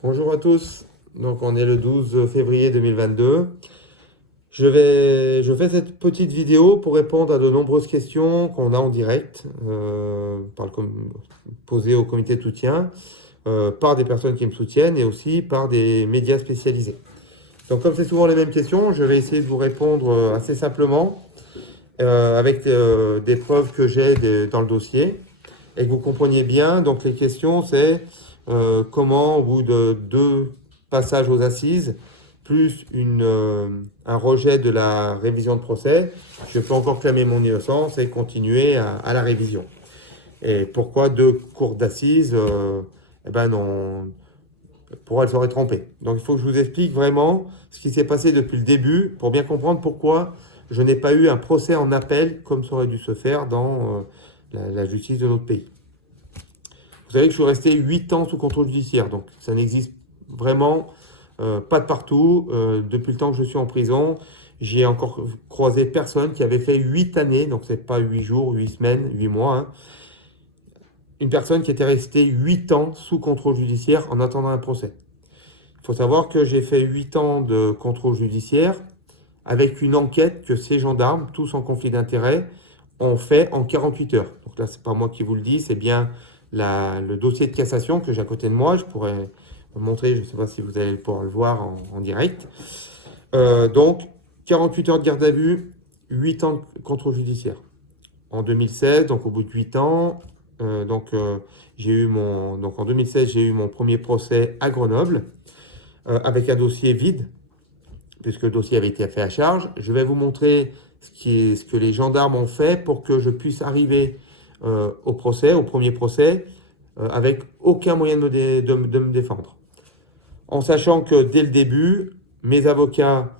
Bonjour à tous. Donc on est le 12 février 2022. Je fais cette petite vidéo pour répondre à de nombreuses questions qu'on a en direct, posées au comité de soutien, par des personnes qui me soutiennent et aussi par des médias spécialisés. Donc comme c'est souvent les mêmes questions, je vais essayer de vous répondre assez simplement avec des preuves que j'ai dans le dossier et que vous compreniez bien. Donc les questions, c'est comment, au bout de 2 passages aux assises, plus un rejet de la révision de procès, je peux encore clamer mon innocence et continuer à la révision. Et pourquoi 2 cours d'assises eh ben non, pourquoi elle serait trompée. Donc il faut que je vous explique vraiment ce qui s'est passé depuis le début pour bien comprendre pourquoi je n'ai pas eu un procès en appel comme ça aurait dû se faire dans la justice de notre pays. Vous savez que je suis resté 8 ans sous contrôle judiciaire, donc ça n'existe vraiment pas de partout. Depuis le temps que je suis en prison, j'ai encore croisé personne qui avait fait 8 années, donc c'est pas 8 jours, 8 semaines, 8 mois, hein. Une personne qui était restée 8 ans sous contrôle judiciaire en attendant un procès. Il faut savoir que j'ai fait 8 ans de contrôle judiciaire avec une enquête que ces gendarmes, tous en conflit d'intérêts, ont fait en 48 heures. Donc là, c'est pas moi qui vous le dis, c'est bien le dossier de cassation que j'ai à côté de moi. Je pourrais vous montrer, je ne sais pas si vous allez pouvoir le voir en direct. Donc, 48 heures de garde à vue, 8 ans de contrôle judiciaire. En 2016, donc au bout de 8 ans, donc en 2016, j'ai eu mon premier procès à Grenoble avec un dossier vide, puisque le dossier avait été fait à charge. Je vais vous montrer ce que les gendarmes ont fait pour que je puisse arriver au premier procès, avec aucun moyen de me défendre. En sachant que dès le début, mes avocats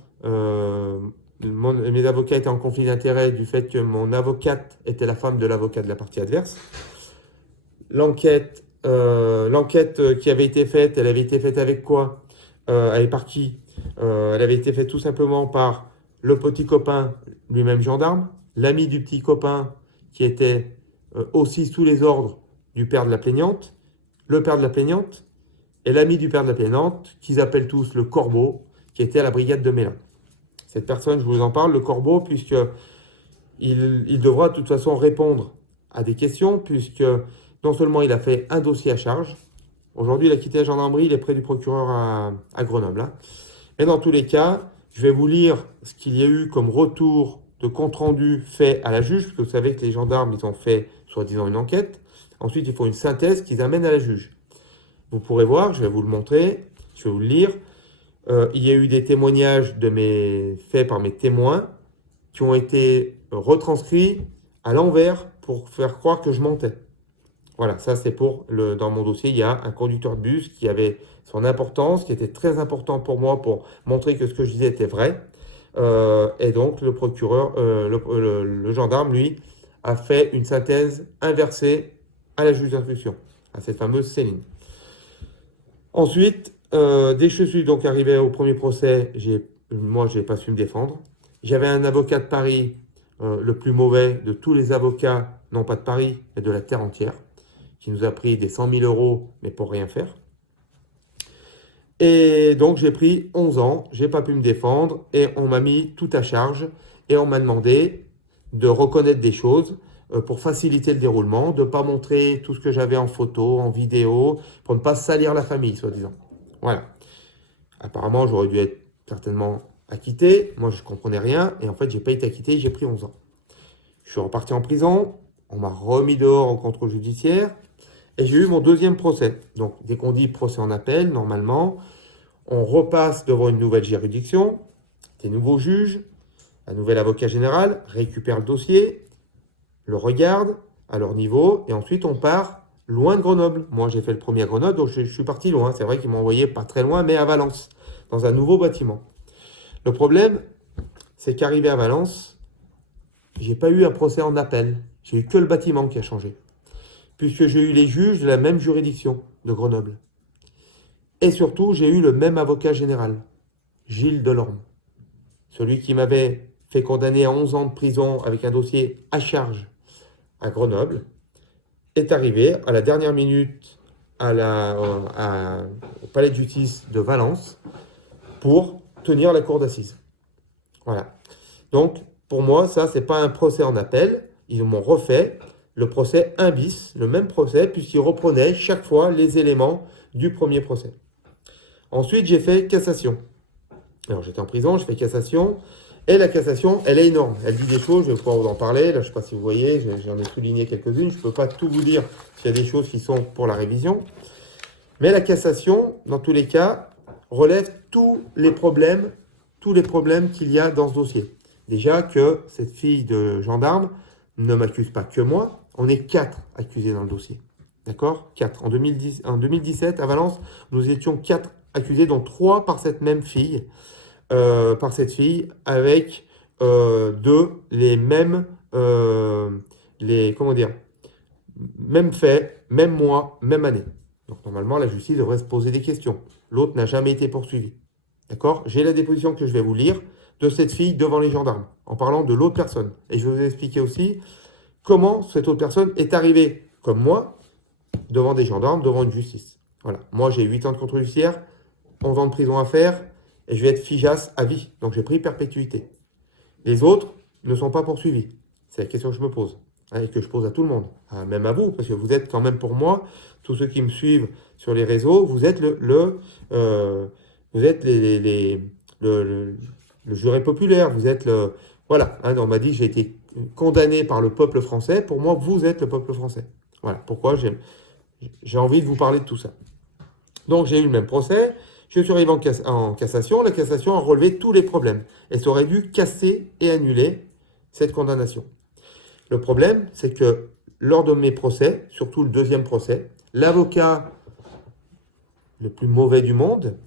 étaient en conflit d'intérêts du fait que mon avocate était la femme de l'avocat de la partie adverse. L'enquête qui avait été faite, elle avait été faite avec quoi? Elle est par qui? Elle avait été faite tout simplement par le petit copain, lui-même gendarme, l'ami du petit copain qui était aussi sous les ordres du père de la plaignante, le père de la plaignante et l'ami du père de la plaignante, qu'ils appellent tous le Corbeau, qui était à la brigade de Mélin. Cette personne, je vous en parle, le Corbeau, puisque il devra de toute façon répondre à des questions, puisque non seulement il a fait un dossier à charge, aujourd'hui il a quitté la gendarmerie, il est près du procureur à Grenoble, hein. Mais dans tous les cas, je vais vous lire ce qu'il y a eu comme retour de compte-rendu fait à la juge, parce que vous savez que les gendarmes, ils ont fait soi-disant une enquête. Ensuite, il faut une synthèse qu'ils amènent à la juge. Vous pourrez voir, je vais vous le montrer, je vais vous le lire. Il y a eu des témoignages faits par mes témoins qui ont été retranscrits à l'envers pour faire croire que je mentais. Voilà, ça c'est dans mon dossier, il y a un conducteur de bus qui avait son importance, qui était très important pour moi pour montrer que ce que je disais était vrai. Et donc le procureur, le gendarme, lui, a fait une synthèse inversée à la juge d'instruction, à cette fameuse Céline. Ensuite, dès que je suis donc arrivé au premier procès, moi, je n'ai pas su me défendre. J'avais un avocat de Paris, le plus mauvais de tous les avocats, non pas de Paris, mais de la terre entière, qui nous a pris des 100 000 euros, mais pour rien faire. Et donc, j'ai pris 11 ans, j'ai pas pu me défendre, et on m'a mis tout à charge, et on m'a demandé de reconnaître des choses pour faciliter le déroulement, de ne pas montrer tout ce que j'avais en photo, en vidéo, pour ne pas salir la famille, soi-disant. Voilà. Apparemment, j'aurais dû être certainement acquitté. Moi, je ne comprenais rien. Et en fait, j'ai pas été acquitté. J'ai pris 11 ans. Je suis reparti en prison. On m'a remis dehors en contrôle judiciaire. Et j'ai eu mon deuxième procès. Donc, dès qu'on dit procès en appel, normalement, on repasse devant une nouvelle juridiction, des nouveaux juges, un nouvel avocat général récupère le dossier, le regarde à leur niveau, et ensuite on part loin de Grenoble. Moi, j'ai fait le premier à Grenoble, donc je suis parti loin. C'est vrai qu'ils m'ont envoyé pas très loin, mais à Valence, dans un nouveau bâtiment. Le problème, c'est qu'arrivé à Valence, j'ai pas eu un procès en appel. J'ai eu que le bâtiment qui a changé, puisque j'ai eu les juges de la même juridiction de Grenoble. Et surtout, j'ai eu le même avocat général, Gilles Delorme, celui qui m'avait fait condamner à 11 ans de prison avec un dossier à charge à Grenoble, est arrivé à la dernière minute au palais de justice de Valence pour tenir la cour d'assises. Voilà. Donc, pour moi, ça, c'est pas un procès en appel. Ils m'ont refait le procès 1 bis, le même procès, puisqu'ils reprenaient chaque fois les éléments du premier procès. Ensuite, j'ai fait cassation. Alors, j'étais en prison, je fais cassation. Et la cassation, elle est énorme. Elle dit des choses, je vais pouvoir vous en parler. Là, je ne sais pas si vous voyez, j'en ai souligné quelques-unes. Je ne peux pas tout vous dire s'il y a des choses qui sont pour la révision. Mais la cassation, dans tous les cas, relève tous les problèmes qu'il y a dans ce dossier. Déjà que cette fille de gendarme ne m'accuse pas que moi. On est 4 accusés dans le dossier. D'accord? 4. En 2017, à Valence, nous étions 4 accusés, dont 3 par cette même fille. Par cette fille, avec les mêmes, mêmes faits, même mois, même année. Donc normalement, la justice devrait se poser des questions. L'autre n'a jamais été poursuivi. D'accord? J'ai la déposition que je vais vous lire de cette fille devant les gendarmes, en parlant de l'autre personne. Et je vais vous expliquer aussi comment cette autre personne est arrivée, comme moi, devant des gendarmes, devant une justice. Voilà. Moi, j'ai 8 ans de contrôle judiciaire, 11 ans de prison à faire, et je vais être FIJAS à vie. Donc j'ai pris perpétuité. Les autres ne sont pas poursuivis. C'est la question que je me pose, et que je pose à tout le monde, même à vous, parce que vous êtes quand même pour moi, tous ceux qui me suivent sur les réseaux, vous êtes le juré populaire, vous êtes le... Voilà, on m'a dit que j'ai été condamné par le peuple français. Pour moi, vous êtes le peuple français. Voilà, pourquoi j'ai envie de vous parler de tout ça. Donc j'ai eu le même procès. Je suis arrivé en cassation. La cassation a relevé tous les problèmes. Et ça aurait dû casser et annuler cette condamnation. Le problème, c'est que lors de mes procès, surtout le deuxième procès, l'avocat le plus mauvais du monde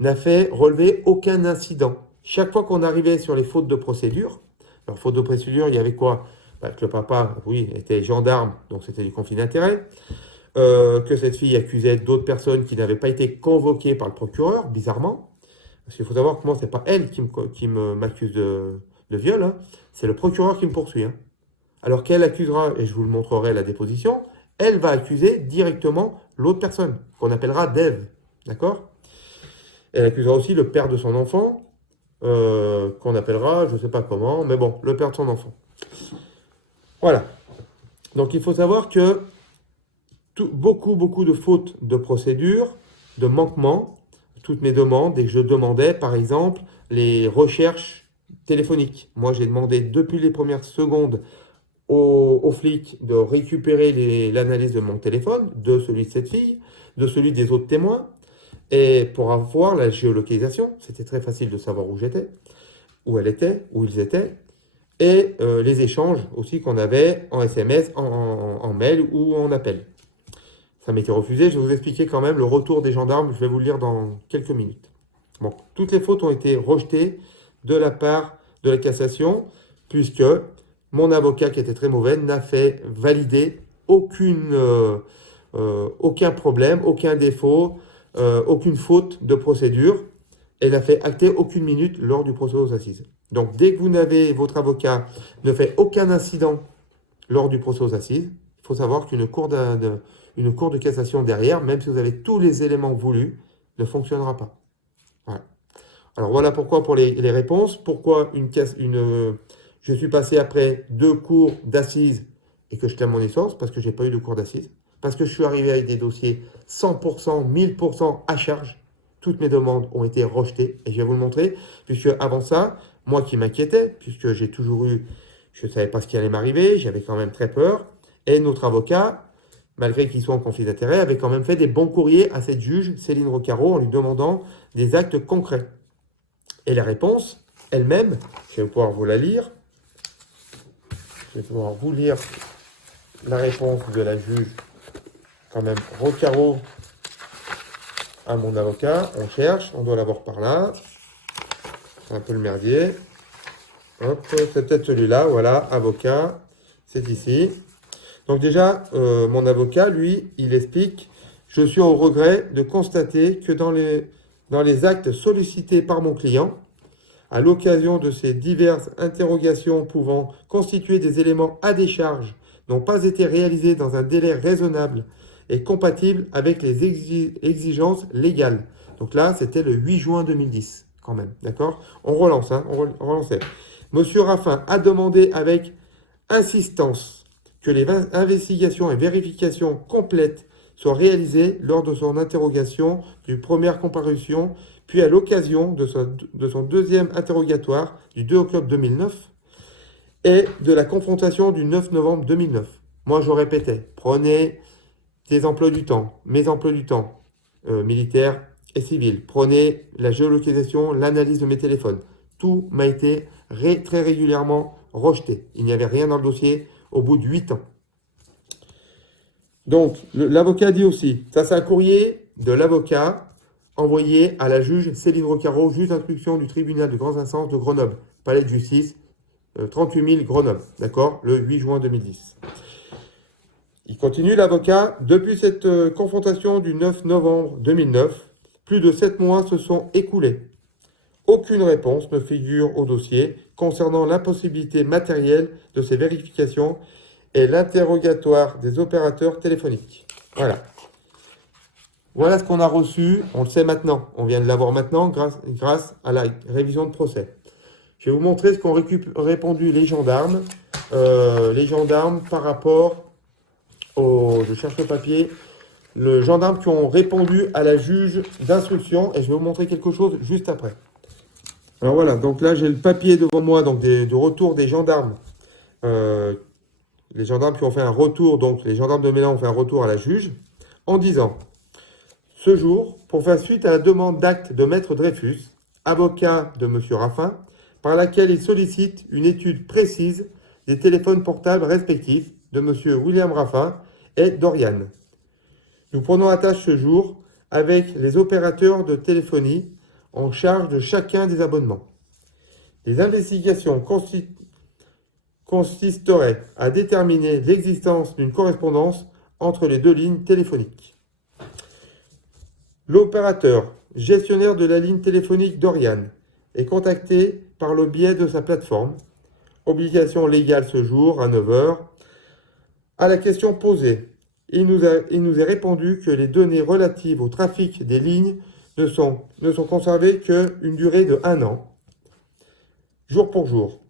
n'a fait relever aucun incident. Chaque fois qu'on arrivait sur les fautes de procédure, alors faute de procédure, il y avait quoi? Que le papa, oui, était gendarme, donc c'était du conflit d'intérêts. Que cette fille accusait d'autres personnes qui n'avaient pas été convoquées par le procureur, bizarrement. Parce qu'il faut savoir que moi, ce n'est pas elle qui m'accuse de viol, hein. C'est le procureur qui me poursuit. Hein. Alors qu'elle accusera, et je vous le montrerai la déposition, elle va accuser directement l'autre personne, qu'on appellera Dev. D'accord? Elle accusera aussi le père de son enfant, qu'on appellera, je ne sais pas comment, mais bon, le père de son enfant. Voilà. Donc il faut savoir que beaucoup de fautes de procédure, de manquements, toutes mes demandes, et que je demandais par exemple les recherches téléphoniques. Moi j'ai demandé depuis les premières secondes aux flics de récupérer l'analyse de mon téléphone, de celui de cette fille, de celui des autres témoins, et pour avoir la géolocalisation, c'était très facile de savoir où j'étais, où elle était, où ils étaient, et les échanges aussi qu'on avait en SMS, en mail ou en appel. Ça m'était refusé. Je vais vous expliquer quand même le retour des gendarmes. Je vais vous le lire dans quelques minutes. Bon, toutes les fautes ont été rejetées de la part de la cassation, puisque mon avocat, qui était très mauvais, n'a fait valider aucun problème, aucun défaut, aucune faute de procédure. Elle n'a fait acter aucune minute lors du procès aux assises. Donc, dès que votre avocat ne fait aucun incident lors du procès aux assises, il faut savoir qu'une cour de cassation derrière, même si vous avez tous les éléments voulus, ne fonctionnera pas. Voilà. Alors voilà pourquoi pour les réponses. Pourquoi je suis passé après 2 cours d'assises et que je clame mon essence, parce que je n'ai pas eu de cours d'assises. Parce que je suis arrivé avec des dossiers 100%, 1000% à charge. Toutes mes demandes ont été rejetées et je vais vous le montrer. Puisque avant ça, moi qui m'inquiétais, puisque j'ai toujours eu, je ne savais pas ce qui allait m'arriver, j'avais quand même très peur. Et notre avocat, malgré qu'il soit en conflit d'intérêts, avait quand même fait des bons courriers à cette juge, Céline Roccaro, en lui demandant des actes concrets. Et la réponse, elle-même, je vais pouvoir vous la lire. Je vais pouvoir vous lire la réponse de la juge, quand même, Roccaro à mon avocat. On cherche, on doit l'avoir par là. C'est un peu le merdier. Hop, c'est peut-être celui-là, voilà, avocat, c'est ici. Donc déjà, mon avocat, lui, il explique « Je suis au regret de constater que dans les actes sollicités par mon client, à l'occasion de ces diverses interrogations pouvant constituer des éléments à décharge, n'ont pas été réalisés dans un délai raisonnable est compatible avec les exigences légales. Donc là, c'était le 8 juin 2010, quand même, d'accord? On relance, hein, on relançait. Monsieur Raffin a demandé avec insistance que les investigations et vérifications complètes soient réalisées lors de son interrogation du première comparution, puis à l'occasion de son deuxième interrogatoire du 2 octobre 2009 et de la confrontation du 9 novembre 2009. Moi, je répétais, prenez tes emplois du temps, mes emplois du temps, militaires et civils. Prenez la géolocalisation, l'analyse de mes téléphones. Tout m'a été très régulièrement rejeté. Il n'y avait rien dans le dossier au bout de 8 ans. Donc, l'avocat dit aussi, ça c'est un courrier de l'avocat envoyé à la juge Céline Recaro, juge d'instruction du tribunal de grande instance de Grenoble, palais de justice, 38 000 Grenoble, d'accord, le 8 juin 2010. Il continue, l'avocat, depuis cette confrontation du 9 novembre 2009, plus de 7 mois se sont écoulés. Aucune réponse ne figure au dossier concernant l'impossibilité matérielle de ces vérifications et l'interrogatoire des opérateurs téléphoniques. Voilà. Voilà ce qu'on a reçu, on le sait maintenant, on vient de l'avoir maintenant grâce à la révision de procès. Je vais vous montrer ce qu'ont répondu les gendarmes par rapport je cherche le papier, les gendarmes qui ont répondu à la juge d'instruction, et je vais vous montrer quelque chose juste après. Alors voilà, donc là j'ai le papier devant moi, donc de retour des gendarmes. Les gendarmes qui ont fait un retour, donc les gendarmes de Mélan ont fait un retour à la juge, en disant: ce jour, pour faire suite à la demande d'acte de Maître Dreyfus, avocat de M. Raffin, par laquelle il sollicite une étude précise des téléphones portables respectifs de M. William Raffin et d'Oriane. Nous prenons attache ce jour avec les opérateurs de téléphonie en charge de chacun des abonnements. Les investigations consisteraient à déterminer l'existence d'une correspondance entre les deux lignes téléphoniques. L'opérateur, gestionnaire de la ligne téléphonique d'Oriane, est contacté par le biais de sa plateforme. Obligation légale ce jour à 9 h. À la question posée, il nous est répondu que les données relatives au trafic des lignes ne sont conservées qu'une durée de 1 an, jour pour jour.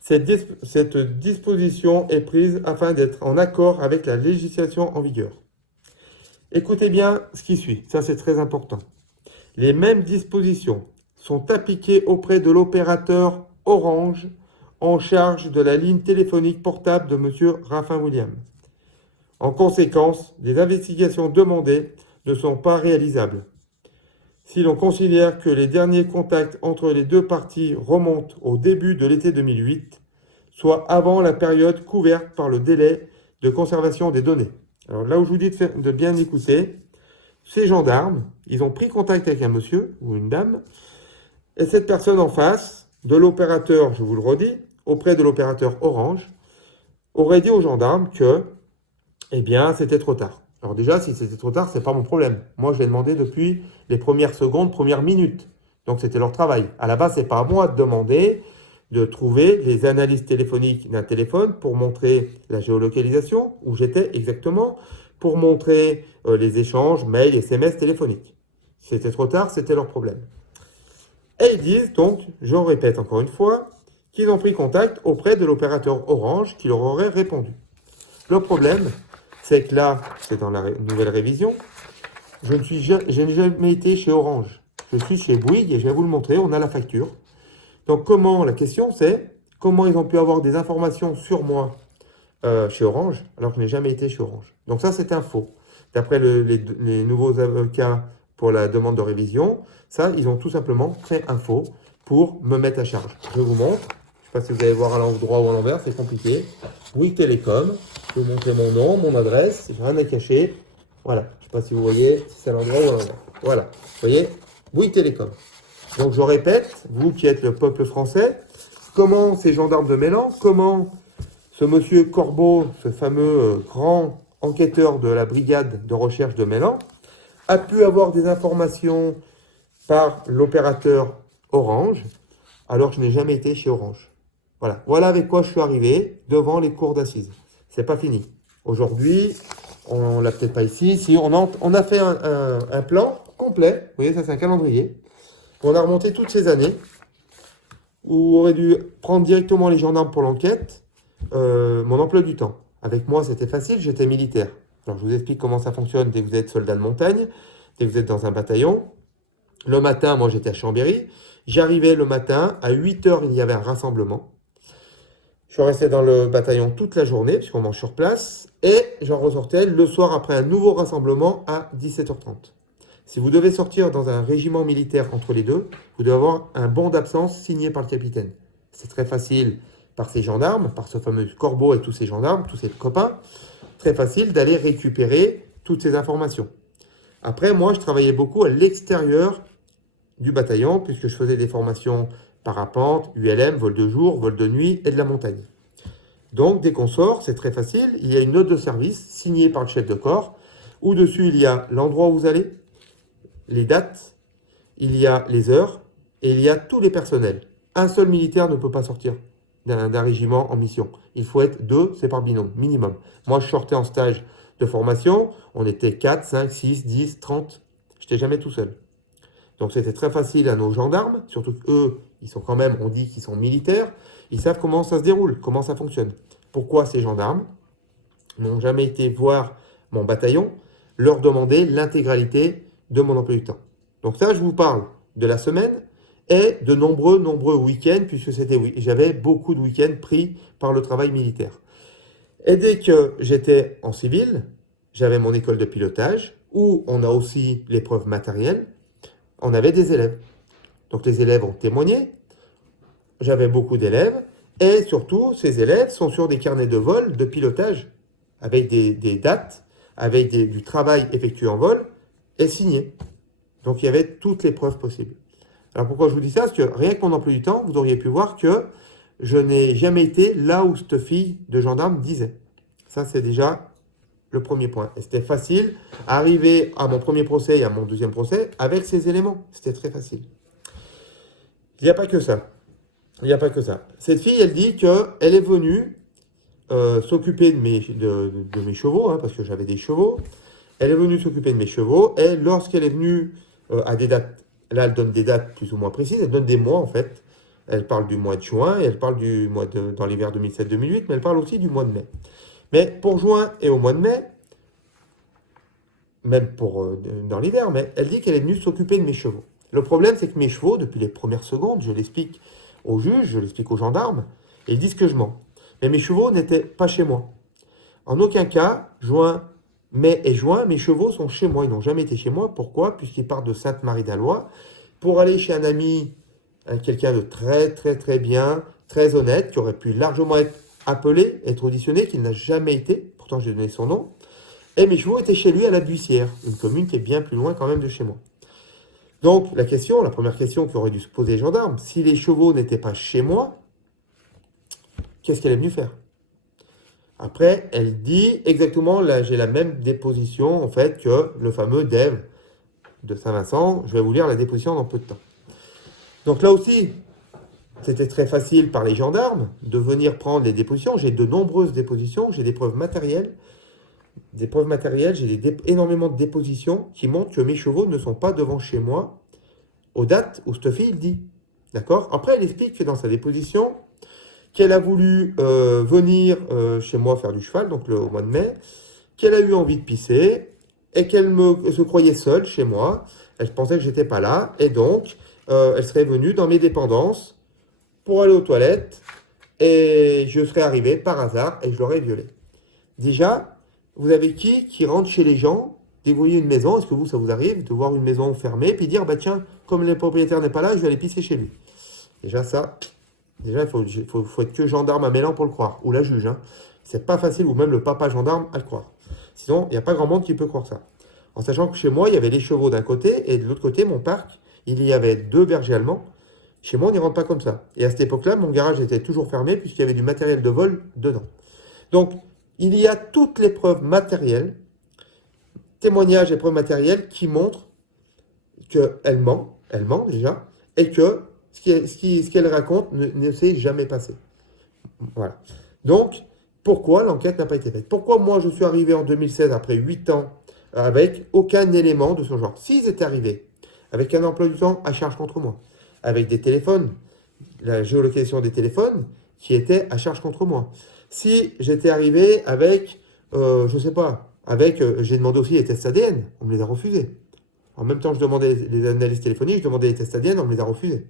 Cette disposition est prise afin d'être en accord avec la législation en vigueur. Écoutez bien ce qui suit, ça c'est très important. Les mêmes dispositions sont appliquées auprès de l'opérateur Orange en charge de la ligne téléphonique portable de M. Raffin William. En conséquence, les investigations demandées ne sont pas réalisables. Si l'on considère que les derniers contacts entre les deux parties remontent au début de l'été 2008, soit avant la période couverte par le délai de conservation des données. Alors là où je vous dis de bien écouter, ces gendarmes, ils ont pris contact avec un monsieur ou une dame, et cette personne en face de l'opérateur, je vous le redis, auprès de l'opérateur Orange, aurait dit aux gendarmes que, eh bien, c'était trop tard. Alors déjà, si c'était trop tard, c'est pas mon problème. Moi, je l'ai demandé depuis les premières secondes, premières minutes. Donc, c'était leur travail. À la base, c'est pas à moi de demander de trouver les analyses téléphoniques d'un téléphone pour montrer la géolocalisation, où j'étais exactement, pour montrer les échanges, mails, SMS téléphoniques. Si c'était trop tard, c'était leur problème. Et ils disent donc, je répète encore une fois, qu'ils ont pris contact auprès de l'opérateur Orange qui leur aurait répondu. Le problème, c'est que là, c'est dans la nouvelle révision, je n'ai jamais été chez Orange. Je suis chez Bouygues et je vais vous le montrer, on a la facture. Donc la question c'est, comment ils ont pu avoir des informations sur moi chez Orange, alors que je n'ai jamais été chez Orange. Donc ça, c'est un faux. D'après les nouveaux avocats pour la demande de révision, ça, ils ont tout simplement créé un faux pour me mettre à charge. Je vous montre. Je ne sais pas si vous allez voir à l'endroit ou à l'envers, c'est compliqué. Bouygues Télécom, je vais vous montrer mon nom, mon adresse, j'ai rien à cacher. Voilà, je ne sais pas si vous voyez, si c'est à l'endroit ou à l'envers. Voilà, vous voyez, Bouygues Télécom. Donc je répète, vous qui êtes le peuple français, comment ces gendarmes de Mélan, comment ce monsieur Corbeau, ce fameux grand enquêteur de la brigade de recherche de Mélan, a pu avoir des informations par l'opérateur Orange, alors que je n'ai jamais été chez Orange. Voilà avec quoi je suis arrivé devant les cours d'assises. C'est pas fini. Aujourd'hui, On l'a peut-être pas ici. Si on a fait un plan complet. Vous voyez, ça c'est un calendrier. On a remonté toutes ces années où on aurait dû prendre directement les gendarmes pour l'enquête. Mon emploi du temps. Avec moi, c'était facile, j'étais militaire. Alors, je vous explique comment ça fonctionne dès que vous êtes soldat de montagne, dès que vous êtes dans un bataillon. Le matin, moi, j'étais à Chambéry. J'arrivais le matin, à 8 heures, il y avait un rassemblement. Je restais dans le bataillon toute la journée, puisqu'on mange sur place, et j'en ressortais le soir après un nouveau rassemblement à 17h30. Si vous devez sortir dans un régiment militaire entre les deux, vous devez avoir un bon d'absence signé par le capitaine. C'est très facile par ces gendarmes, par ce fameux corbeau et tous ces gendarmes, tous ces copains, très facile d'aller récupérer toutes ces informations. Après, moi, je travaillais beaucoup à l'extérieur du bataillon, puisque je faisais des formations parapente, ULM, vol de jour, vol de nuit et de la montagne. Donc, dès qu'on sort, c'est très facile, il y a une note de service signée par le chef de corps, où dessus il y a l'endroit où vous allez, les dates, il y a les heures, et il y a tous les personnels. Un seul militaire ne peut pas sortir d'un régiment en mission. Il faut être 2, c'est par binôme, minimum. Moi, je sortais en stage de formation, on était 4, 5, 6, 10, 30. Je n'étais jamais tout seul. Donc c'était très facile à nos gendarmes, surtout qu'eux, ils sont quand même, on dit qu'ils sont militaires, ils savent comment ça se déroule, comment ça fonctionne. Pourquoi ces gendarmes n'ont jamais été voir mon bataillon, leur demander l'intégralité de mon emploi du temps. Donc ça, je vous parle de la semaine et de nombreux week-ends, puisque j'avais beaucoup de week-ends pris par le travail militaire. Et dès que j'étais en civil, j'avais mon école de pilotage, où on a aussi l'épreuve matérielle, on avait des élèves. Donc les élèves ont témoigné, j'avais beaucoup d'élèves, et surtout, ces élèves sont sur des carnets de vol de pilotage, avec des dates, avec du travail effectué en vol, et signé. Donc il y avait toutes les preuves possibles. Alors pourquoi je vous dis ça? Parce que rien que mon emploi du temps, vous auriez pu voir que je n'ai jamais été là où cette fille de gendarme disait. Ça, c'est déjà le premier point. Et c'était facile, arriver à mon premier procès et à mon deuxième procès avec ces éléments. C'était très facile. Il n'y a pas que ça. Il n'y a pas que ça. Cette fille, elle dit qu'elle est venue s'occuper de mes chevaux, hein, parce que j'avais des chevaux. Elle est venue s'occuper de mes chevaux, et lorsqu'elle est venue à des dates, là elle donne des dates plus ou moins précises, elle donne des mois en fait. Elle parle du mois de juin, et elle parle du mois dans l'hiver 2007-2008, mais elle parle aussi du mois de mai. Mais pour juin et au mois de mai, même dans l'hiver, mais elle dit qu'elle est venue s'occuper de mes chevaux. Le problème, c'est que mes chevaux, depuis les premières secondes, je l'explique aux juges, je l'explique aux gendarmes, et ils disent que je mens. Mais mes chevaux n'étaient pas chez moi. En aucun cas, mai et juin, mes chevaux sont chez moi. Ils n'ont jamais été chez moi. Pourquoi? Puisqu'ils partent de Sainte-Marie-d'Allois pour aller chez un ami, quelqu'un de très, très, très bien, très honnête, qui aurait pu largement être appelé, être auditionné, qui n'a jamais été. Pourtant, j'ai donné son nom. Et mes chevaux étaient chez lui à la Bussière, une commune qui est bien plus loin quand même de chez moi. Donc, la première question qu'aurait dû se poser les gendarmes, si les chevaux n'étaient pas chez moi, qu'est-ce qu'elle est venue faire? Après, elle dit exactement, là, j'ai la même déposition, en fait, que le fameux Dave de Saint-Vincent. Je vais vous lire la déposition dans peu de temps. Donc là aussi, c'était très facile par les gendarmes de venir prendre les dépositions. J'ai de nombreuses dépositions, j'ai des preuves matérielles. J'ai énormément de dépositions qui montrent que mes chevaux ne sont pas devant chez moi aux dates où cette fille dit. D'accord? Après, elle explique que dans sa déposition, qu'elle a voulu venir chez moi faire du cheval, donc au mois de mai, qu'elle a eu envie de pisser, et qu'elle se croyait seule chez moi. Elle pensait que j'étais pas là, et donc elle serait venue dans mes dépendances pour aller aux toilettes, et je serais arrivé par hasard, et je l'aurais violée. Déjà, vous avez qui rentre chez les gens, débrouiller une maison, est-ce que ça vous arrive de voir une maison fermée, puis dire, bah tiens, comme le propriétaire n'est pas là, je vais aller pisser chez lui. Déjà il faut être que gendarme à Mélan pour le croire, ou la juge. Hein. C'est pas facile, ou même le papa gendarme à le croire. Sinon, il n'y a pas grand monde qui peut croire ça. En sachant que chez moi, il y avait les chevaux d'un côté, et de l'autre côté, mon parc, il y avait 2 bergers allemands. Chez moi, on n'y rentre pas comme ça. Et à cette époque-là, mon garage était toujours fermé, puisqu'il y avait du matériel de vol dedans. Donc, il y a toutes les preuves matérielles, témoignages et preuves matérielles qui montrent qu'elle ment déjà, et que ce qu'elle raconte ne s'est jamais passé. Voilà. Donc, pourquoi l'enquête n'a pas été faite. Pourquoi moi je suis arrivé en 2016 après 8 ans avec aucun élément de ce genre. S'ils étaient arrivés avec un emploi du temps à charge contre moi, avec des téléphones, la géolocalisation des téléphones qui était à charge contre moi. Si j'étais arrivé avec, je ne sais pas, j'ai demandé aussi les tests ADN, on me les a refusés. En même temps que je demandais les analyses téléphoniques, je demandais les tests ADN, on me les a refusés.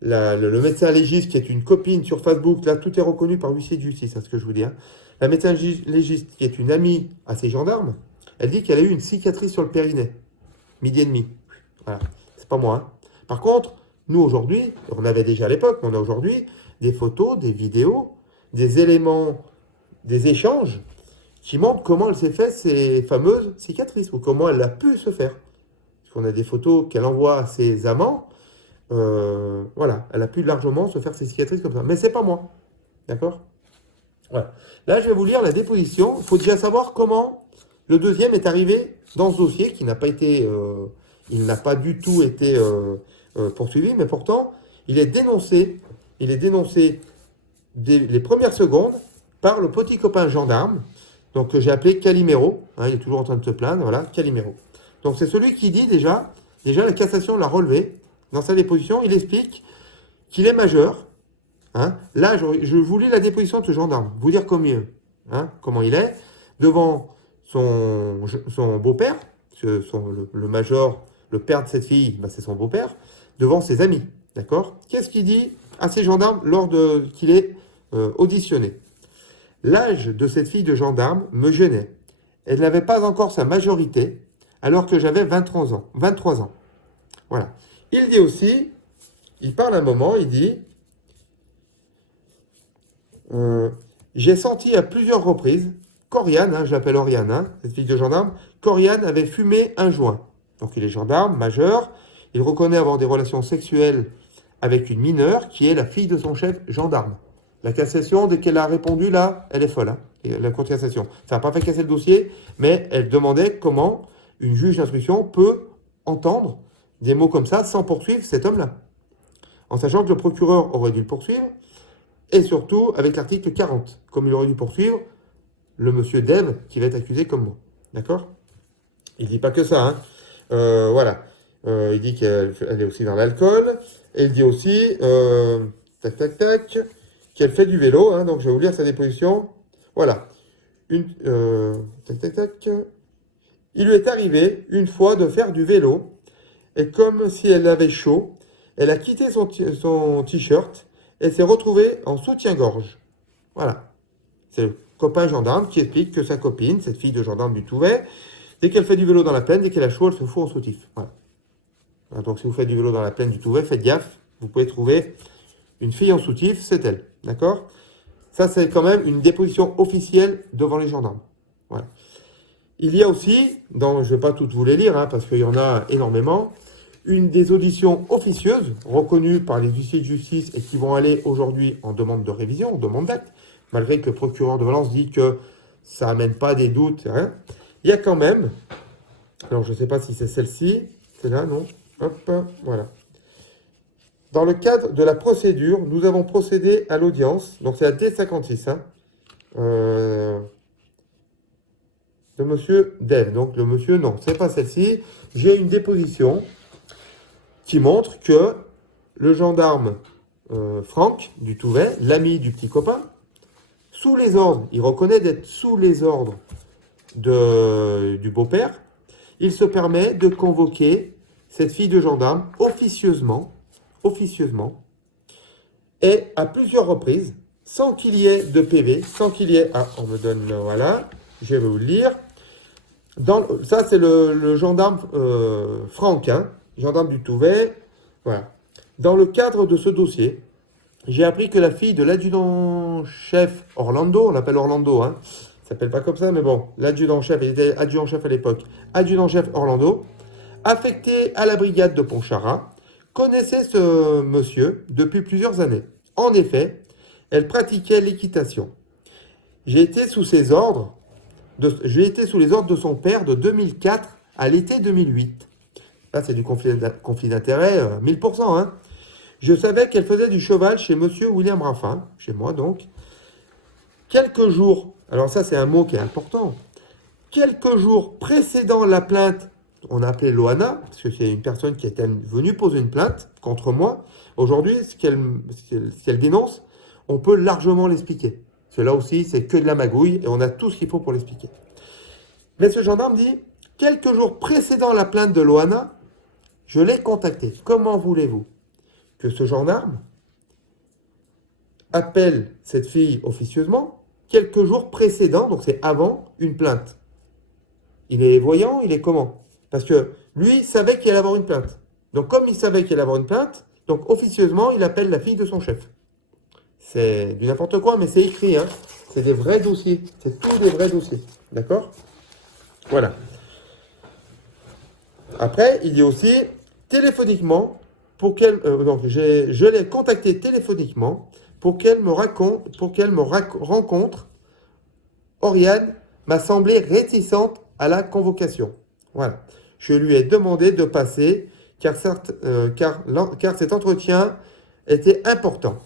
Le médecin légiste qui est une copine sur Facebook, là tout est reconnu par huissier de justice, c'est ce que je vous dis. Hein. La médecin légiste qui est une amie à ces gendarmes, elle dit qu'elle a eu une cicatrice sur le périnée, midi et demi. Voilà, c'est pas moi. Hein. Par contre, nous aujourd'hui, on avait déjà à l'époque, mais on a aujourd'hui des photos, des vidéos, des éléments, des échanges qui montrent comment elle s'est fait ces fameuses cicatrices ou comment elle a pu se faire. Parce qu'on a des photos qu'elle envoie à ses amants. Voilà, elle a pu largement se faire ses cicatrices comme ça. Mais c'est pas moi. D'accord? Voilà. Là, je vais vous lire la déposition. Il faut déjà savoir comment le deuxième est arrivé dans ce dossier qui n'a pas été, il n'a pas du tout été poursuivi, mais pourtant, il est dénoncé les premières secondes par le petit copain gendarme, donc que j'ai appelé Calimero. Hein, il est toujours en train de se plaindre, voilà, Calimero. Donc c'est celui qui dit déjà la cassation l'a relevé. Dans sa déposition, il explique qu'il est majeur. Hein. Là, je vous lis la déposition de ce gendarme, vous dire comment il est, devant son beau-père, le major, le père de cette fille, c'est son beau-père, devant ses amis. D'accord? Qu'est-ce qu'il dit à ces gendarmes qu'il est auditionné? L'âge de cette fille de gendarme me gênait. Elle n'avait pas encore sa majorité, alors que j'avais 23 ans. Voilà. Il dit aussi, il parle un moment, il dit j'ai senti à plusieurs reprises qu'Oriane, je l'appelle Oriane, cette fille de gendarme, qu'Oriane avait fumé un joint. Donc il est gendarme, majeur, il reconnaît avoir des relations sexuelles avec une mineure qui est la fille de son chef gendarme. La cassation, dès qu'elle a répondu là, elle est folle, la cour de cassation. Ça n'a pas fait casser le dossier, mais elle demandait comment une juge d'instruction peut entendre des mots comme ça sans poursuivre cet homme-là. En sachant que le procureur aurait dû le poursuivre, et surtout avec l'article 40, comme il aurait dû poursuivre le monsieur Dev qui va être accusé comme moi. D'accord? Il ne dit pas que ça. Hein. Voilà. Il dit qu'elle est aussi dans l'alcool. Et il dit aussi, qu'elle fait du vélo. Hein, donc je vais vous lire sa déposition. Voilà. Il lui est arrivé une fois de faire du vélo. Et comme si elle avait chaud, elle a quitté son t-shirt et s'est retrouvée en soutien-gorge. Voilà. C'est le copain gendarme qui explique que sa copine, cette fille de gendarme du Touvet, dès qu'elle fait du vélo dans la plaine, dès qu'elle a chaud, elle se fout en soutif. Voilà. Donc si vous faites du vélo dans la plaine du Touvet, faites gaffe, vous pouvez trouver une fille en soutif, c'est elle. D'accord? Ça, c'est quand même une déposition officielle devant les gendarmes. Voilà. Il y a aussi, je ne vais pas toutes vous les lire, parce qu'il y en a énormément, une des auditions officieuses reconnues par les huissiers de justice et qui vont aller aujourd'hui en demande de révision, en demande d'acte, malgré que le procureur de Valence dit que ça n'amène pas des doutes, rien. Il y a quand même, alors je ne sais pas si c'est celle-ci, c'est là, non? Hop, voilà. Dans le cadre de la procédure, nous avons procédé à l'audience, donc c'est la D56, de monsieur Dev. Donc le monsieur, non, c'est pas celle-ci. J'ai une déposition qui montre que le gendarme Franck du Touvet, l'ami du petit copain, sous les ordres, il reconnaît d'être sous les ordres du beau-père, il se permet de convoquer cette fille de gendarme officieusement, et à plusieurs reprises, sans qu'il y ait de PV, sans qu'il y ait... Ah, on me donne le... Voilà, je vais vous le lire. Ça, c'est le gendarme Franck, gendarme du Touvet. Voilà. Dans le cadre de ce dossier, j'ai appris que la fille de l'adjudant-chef Orlando, on l'appelle Orlando, ça s'appelle pas comme ça, mais bon, l'adjudant-chef, il était adjudant-chef à l'époque, adjudant-chef Orlando, affecté à la brigade de Pontcharrat, connaissait ce monsieur depuis plusieurs années. En effet, elle pratiquait l'équitation. J'ai été sous les ordres de son père de 2004 à l'été 2008. Là, c'est du conflit d'intérêt, 1000%. Je savais qu'elle faisait du cheval chez monsieur William Raffin, chez moi donc, quelques jours, alors ça c'est un mot qui est important, quelques jours précédant la plainte, on a appelé Loana, parce que c'est une personne qui est venue poser une plainte contre moi. Aujourd'hui, ce qu'elle dénonce, on peut largement l'expliquer. Parce que là aussi, c'est que de la magouille et on a tout ce qu'il faut pour l'expliquer. Mais ce gendarme dit, quelques jours précédant la plainte de Loana, je l'ai contacté. Comment voulez-vous que ce gendarme appelle cette fille officieusement quelques jours précédant, donc c'est avant une plainte? Il est voyant, il est comment? Parce que lui, il savait qu'il allait avoir une plainte. Donc comme il savait qu'il allait avoir une plainte, donc officieusement, il appelle la fille de son chef. C'est du n'importe quoi, mais c'est écrit, hein. C'est des vrais dossiers. C'est tous des vrais dossiers. D'accord? Voilà. Après, il dit aussi téléphoniquement, donc je l'ai contacté téléphoniquement pour qu'elle me rencontre. Oriane m'a semblé réticente à la convocation. Voilà. Je lui ai demandé de passer car cet entretien était important.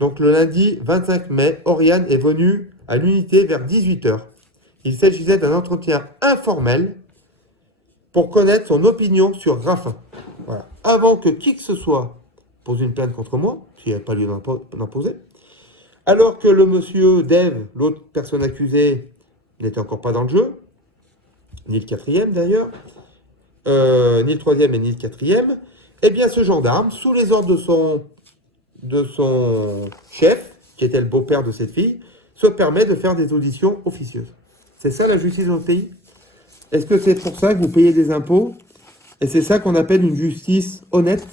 Donc le lundi 25 mai, Oriane est venue à l'unité vers 18h. Il s'agissait d'un entretien informel pour connaître son opinion sur Raffin. Voilà. Avant que qui que ce soit pose une plainte contre moi, s'il n'y avait pas lieu d'en poser, alors que le monsieur Dave, l'autre personne accusée, n'était encore pas dans le jeu, ni le quatrième d'ailleurs, ni le troisième et ni le quatrième, eh bien ce gendarme, sous les ordres de son chef, qui était le beau-père de cette fille, se permet de faire des auditions officieuses. C'est ça la justice dans notre pays? Est-ce que c'est pour ça que vous payez des impôts? Et c'est ça qu'on appelle une justice honnête?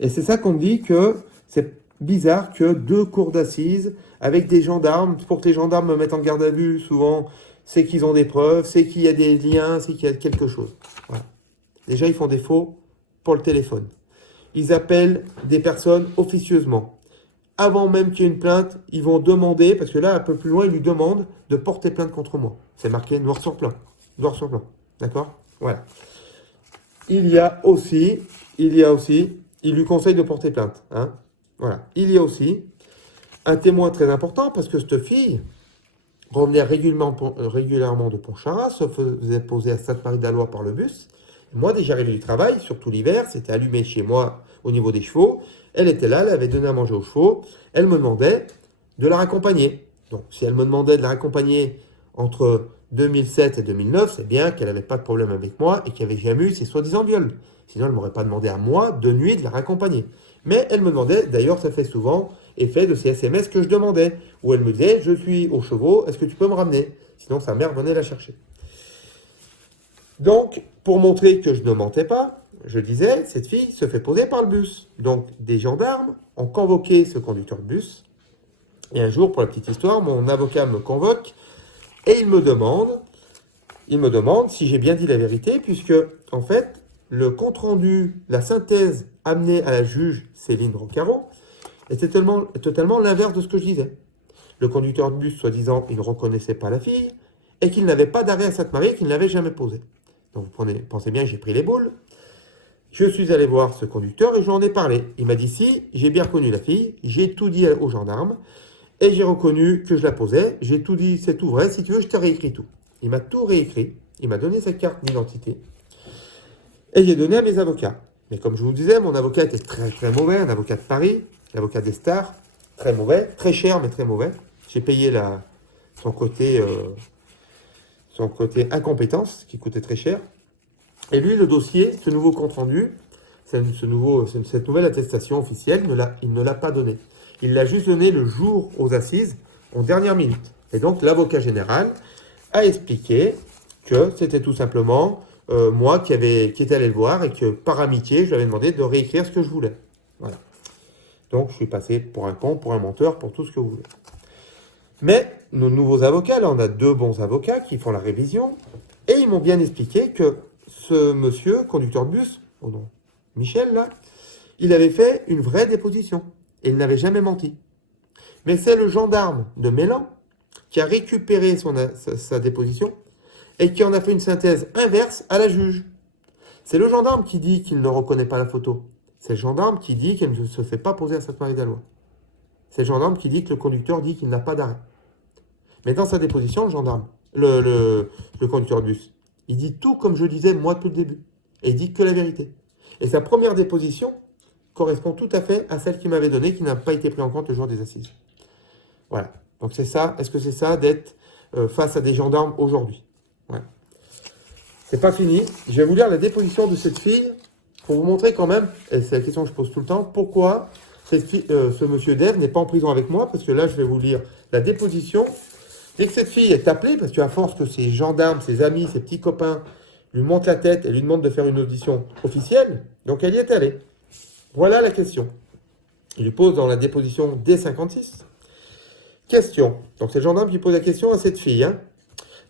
Et c'est ça qu'on dit que c'est bizarre que 2 cours d'assises avec des gendarmes, pour que les gendarmes me mettent en garde à vue, souvent, c'est qu'ils ont des preuves, c'est qu'il y a des liens, c'est qu'il y a quelque chose. Voilà. Déjà, ils font des faux pour le téléphone. Ils appellent des personnes officieusement. Avant même qu'il y ait une plainte, ils vont demander, parce que là, un peu plus loin, ils lui demandent de porter plainte contre moi. C'est marqué noir sur blanc. Noir sur blanc. D'accord? Voilà. Il lui conseille de porter plainte. Hein? Voilà. Il y a aussi un témoin très important, parce que cette fille revenait régulièrement de Pontcharrat, se faisait poser à Sainte-Marie-de-la-Loire par le bus. Moi, dès que j'arrivais du travail, surtout l'hiver, c'était allumé chez moi au niveau des chevaux. Elle était là, elle avait donné à manger aux chevaux. Elle me demandait de la raccompagner. Donc, si elle me demandait de la raccompagner entre 2007 et 2009, c'est bien qu'elle n'avait pas de problème avec moi et qu'il n'y avait jamais eu ces soi-disant viols. Sinon, elle ne m'aurait pas demandé à moi, de nuit, de la raccompagner. Mais elle me demandait, d'ailleurs, ça fait souvent effet de ces SMS que je demandais, où elle me disait, je suis aux chevaux, est-ce que tu peux me ramener? Sinon, sa mère venait la chercher. Donc, pour montrer que je ne mentais pas, je disais, cette fille se fait poser par le bus. Donc, des gendarmes ont convoqué ce conducteur de bus. Et un jour, pour la petite histoire, mon avocat me convoque et il me demande si j'ai bien dit la vérité, puisque, en fait, le compte-rendu, la synthèse amenée à la juge Céline Roccaro était totalement l'inverse de ce que je disais. Le conducteur de bus, soi-disant, il ne reconnaissait pas la fille et qu'il n'avait pas d'arrêt à Sainte-Marie et qu'il ne l'avait jamais posé. Donc, pensez bien, j'ai pris les boules. Je suis allé voir ce conducteur et je lui en ai parlé. Il m'a dit, si, j'ai bien reconnu la fille, j'ai tout dit aux gendarmes et j'ai reconnu que je la posais. J'ai tout dit, c'est tout vrai. Si tu veux, je te réécris tout. Il m'a tout réécrit. Il m'a donné sa carte d'identité et j'ai donné à mes avocats. Mais comme je vous disais, mon avocat était très très mauvais, un avocat de Paris, l'avocat des stars, très mauvais, très cher mais très mauvais. J'ai payé son côté incompétence qui coûtait très cher. Et lui, le dossier, ce nouveau compte-rendu, cette nouvelle attestation officielle, il ne l'a pas donné. Il l'a juste donné le jour aux assises, en dernière minute. Et donc, l'avocat général a expliqué que c'était tout simplement moi qui était allé le voir et que, par amitié, je lui avais demandé de réécrire ce que je voulais. Voilà. Donc, je suis passé pour un con, pour un menteur, pour tout ce que vous voulez. Mais nos nouveaux avocats, là, on a 2 bons avocats qui font la révision, et ils m'ont bien expliqué que ce monsieur, conducteur de bus, oh non, Michel, là, il avait fait une vraie déposition. Et il n'avait jamais menti. Mais c'est le gendarme de Mélan qui a récupéré sa déposition et qui en a fait une synthèse inverse à la juge. C'est le gendarme qui dit qu'il ne reconnaît pas la photo. C'est le gendarme qui dit qu'elle ne se fait pas poser à Sainte-Marie-de-la-Loire. C'est le gendarme qui dit que le conducteur dit qu'il n'a pas d'arrêt. Mais dans sa déposition, le gendarme, le conducteur de bus, il dit tout comme je disais moi depuis le début. Et il dit que la vérité. Et sa première déposition correspond tout à fait à celle qu'il m'avait donnée, qui n'a pas été prise en compte le jour des assises. Voilà. Donc c'est ça. Est-ce que c'est ça d'être face à des gendarmes aujourd'hui? Voilà. C'est pas fini. Je vais vous lire la déposition de cette fille pour vous montrer quand même, et c'est la question que je pose tout le temps, pourquoi ce monsieur Dev n'est pas en prison avec moi, parce que là je vais vous lire la déposition. Dès que cette fille est appelée, parce qu'à force que ses gendarmes, ses amis, ses petits copains lui montent la tête et lui demandent de faire une audition officielle, donc elle y est allée. Voilà la question. Il lui pose dans la déposition D56. Question. Donc c'est le gendarme qui pose la question à cette fille. Hein.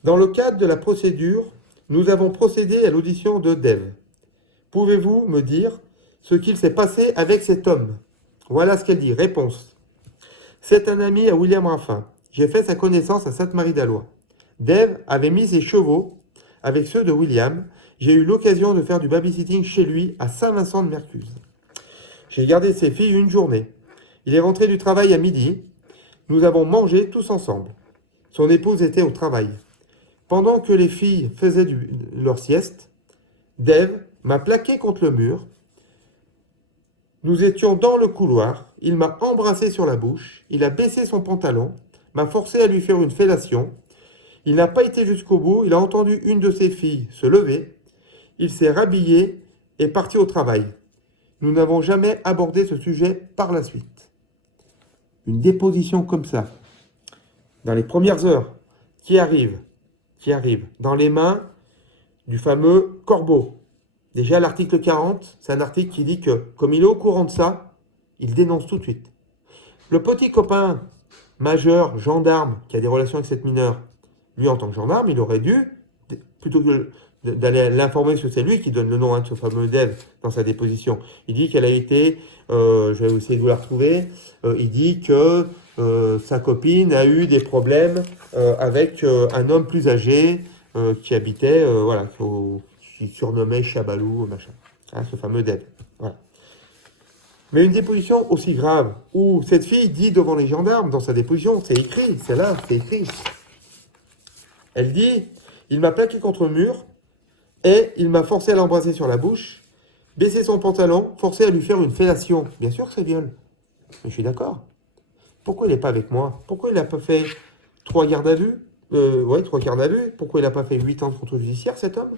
Dans le cadre de la procédure, nous avons procédé à l'audition de Dev. Pouvez-vous me dire ce qu'il s'est passé avec cet homme? Voilà ce qu'elle dit. Réponse. C'est un ami à William Raffin. J'ai fait sa connaissance à Sainte-Marie-d'Alloy. Dev avait mis ses chevaux avec ceux de William. J'ai eu l'occasion de faire du babysitting chez lui à Saint-Vincent-de-Mercuse. J'ai gardé ses filles une journée. Il est rentré du travail à midi. Nous avons mangé tous ensemble. Son épouse était au travail. Pendant que les filles faisaient leur sieste, Dev m'a plaqué contre le mur. Nous étions dans le couloir. Il m'a embrassé sur la bouche. Il a baissé son pantalon, m'a forcé à lui faire une fellation. Il n'a pas été jusqu'au bout. Il a entendu une de ses filles se lever. Il s'est rhabillé et parti au travail. Nous n'avons jamais abordé ce sujet par la suite. Une déposition comme ça, dans les premières heures, qui arrive dans les mains du fameux Corbeau. Déjà, l'article 40, c'est un article qui dit que, comme il est au courant de ça, il dénonce tout de suite. Le petit copain majeur, gendarme, qui a des relations avec cette mineure, lui, en tant que gendarme, il aurait dû, plutôt que d'aller l'informer, parce que c'est lui qui donne le nom de ce fameux Dev dans sa déposition. Il dit qu'elle a été, je vais essayer de vous la retrouver, il dit que sa copine a eu des problèmes avec un homme plus âgé qui habitait, voilà, qui surnommait Chabalou, machin. Hein, ce fameux Dev. Voilà. Mais une déposition aussi grave, où cette fille dit devant les gendarmes, dans sa déposition, c'est écrit, c'est là, c'est écrit. Elle dit, il m'a plaqué contre le mur, et il m'a forcé à l'embrasser sur la bouche, baissé son pantalon, forcé à lui faire une fellation. Bien sûr que c'est viol. Mais je suis d'accord. Pourquoi il n'est pas avec moi? Pourquoi il n'a pas fait 3 gardes à vue? 3 gardes à vue. Pourquoi il n'a pas fait 8 ans de contrôle judiciaire, cet homme?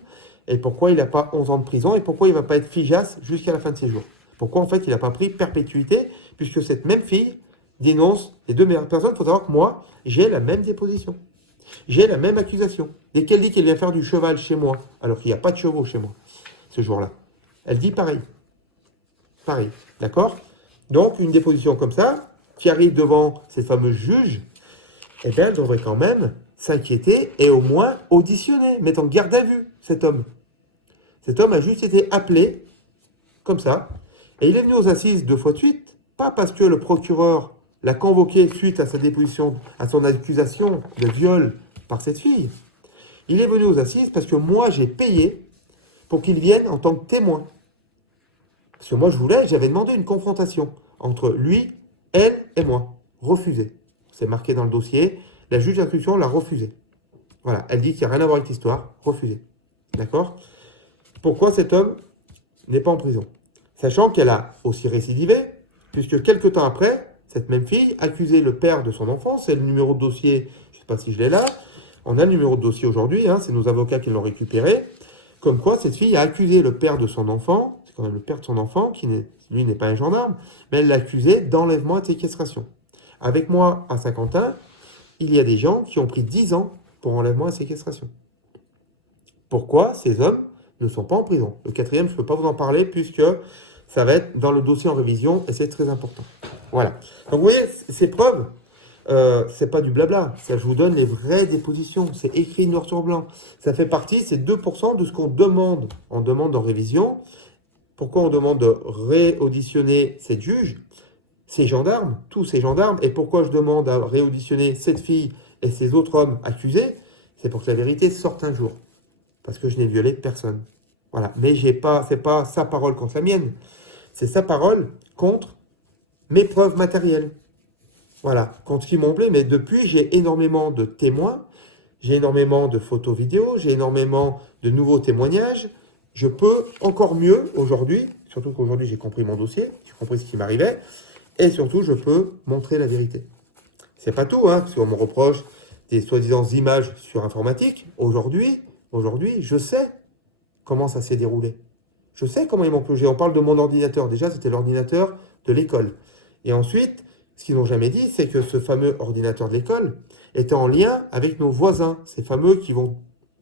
Et pourquoi il n'a pas 11 ans de prison? Et pourquoi il ne va pas être figeace jusqu'à la fin de ses jours? Pourquoi, en fait, il n'a pas pris perpétuité? Puisque cette même fille dénonce les deux meilleures personnes. Il faut savoir que moi, j'ai la même déposition. J'ai la même accusation. Dès qu'elle dit qu'elle vient faire du cheval chez moi, alors qu'il n'y a pas de chevaux chez moi, ce jour-là, elle dit pareil. Pareil. D'accord? Donc, une déposition comme ça, qui arrive devant ces fameux juges, eh bien, elle devrait quand même s'inquiéter et au moins auditionner, mettre en garde à vue cet homme. Cet homme a juste été appelé, comme ça, et il est venu aux assises 2 fois de suite, pas parce que le procureur l'a convoqué suite à sa déposition, à son accusation de viol par cette fille. Il est venu aux assises parce que moi, j'ai payé pour qu'il vienne en tant que témoin. Parce que moi, j'avais demandé une confrontation entre lui, elle et moi. Refusé. C'est marqué dans le dossier. La juge d'instruction l'a refusé. Voilà. Elle dit qu'il n'y a rien à voir avec l'histoire. Refusé. D'accord? Pourquoi cet homme n'est pas en prison? Sachant qu'elle a aussi récidivé, puisque quelques temps après, cette même fille accusait le père de son enfant. C'est le numéro de dossier, je ne sais pas si je l'ai là. On a le numéro de dossier aujourd'hui, hein, c'est nos avocats qui l'ont récupéré. Comme quoi, cette fille a accusé le père de son enfant, c'est quand même le père de son enfant, qui lui n'est pas un gendarme, mais elle l'a accusé d'enlèvement et de séquestration. Avec moi, à Saint-Quentin, il y a des gens qui ont pris 10 ans pour enlèvement et séquestration. Pourquoi ces hommes ne sont pas en prison? Le 4e, je ne peux pas vous en parler puisque ça va être dans le dossier en révision et c'est très important. Voilà. Donc vous voyez, ces preuves, c'est pas du blabla. Ça, je vous donne les vraies dépositions. C'est écrit noir sur blanc. Ça fait partie, c'est 2% de ce qu'on demande. On demande en révision. Pourquoi on demande de réauditionner cette juge, ces gendarmes, tous ces gendarmes? Et pourquoi je demande à réauditionner cette fille et ces autres hommes accusés? C'est pour que la vérité sorte un jour. Parce que je n'ai violé personne. Voilà. Mais c'est pas sa parole contre la mienne. C'est sa parole contre mes preuves matérielles. Voilà, contre ce qui m'ont appelé, mais depuis, j'ai énormément de témoins, j'ai énormément de photos vidéos, j'ai énormément de nouveaux témoignages. Je peux encore mieux aujourd'hui, surtout qu'aujourd'hui j'ai compris mon dossier, j'ai compris ce qui m'arrivait, et surtout je peux montrer la vérité. C'est pas tout, hein, parce qu'on me reproche des soi-disant images sur informatique. Aujourd'hui, je sais comment ça s'est déroulé. Je sais comment ils m'ont plongé. On parle de mon ordinateur. Déjà, c'était l'ordinateur de l'école. Et ensuite, ce qu'ils n'ont jamais dit, c'est que ce fameux ordinateur de l'école était en lien avec nos voisins, ces fameux qui vont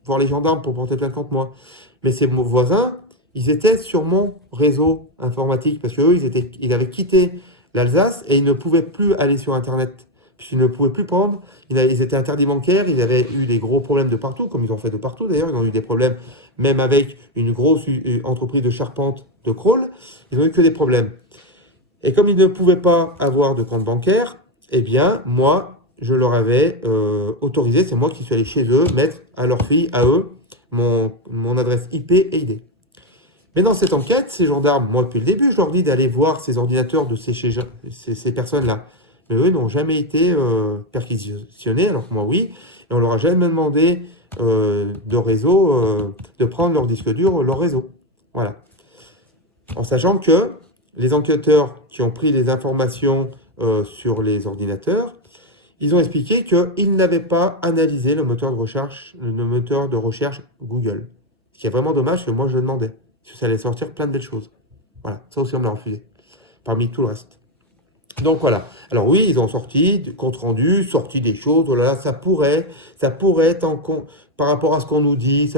voir les gendarmes pour porter plainte contre moi. Mais ces voisins, ils étaient sur mon réseau informatique parce qu'eux, ils avaient quitté l'Alsace et ils ne pouvaient plus aller sur Internet. Puisqu'ils ne pouvaient plus prendre, ils étaient interdits bancaires, ils avaient eu des gros problèmes de partout, comme ils ont fait de partout d'ailleurs, ils ont eu des problèmes même avec une grosse entreprise de charpente de Crolles, ils n'ont eu que des problèmes. Et comme ils ne pouvaient pas avoir de compte bancaire, eh bien, moi, je leur avais autorisé, c'est moi qui suis allé chez eux, mettre à leur fille, à eux, mon adresse IP et ID. Mais dans cette enquête, ces gendarmes, moi depuis le début, je leur dis d'aller voir ces ordinateurs de ces personnes-là. Mais eux n'ont jamais été perquisitionnés, alors que moi oui. Et on leur a jamais demandé de réseau, de prendre leur disque dur, leur réseau. Voilà. En sachant que les enquêteurs qui ont pris les informations sur les ordinateurs, ils ont expliqué qu'ils n'avaient pas analysé le moteur de recherche Google. Ce qui est vraiment dommage, que moi je le demandais. Parce que ça allait sortir plein de belles choses. Voilà, ça aussi on me l'a refusé. Parmi tout le reste. Donc voilà. Alors oui, ils ont sorti des comptes rendus, sorti des choses. Oh là là, ça pourrait être par rapport à ce qu'on nous dit,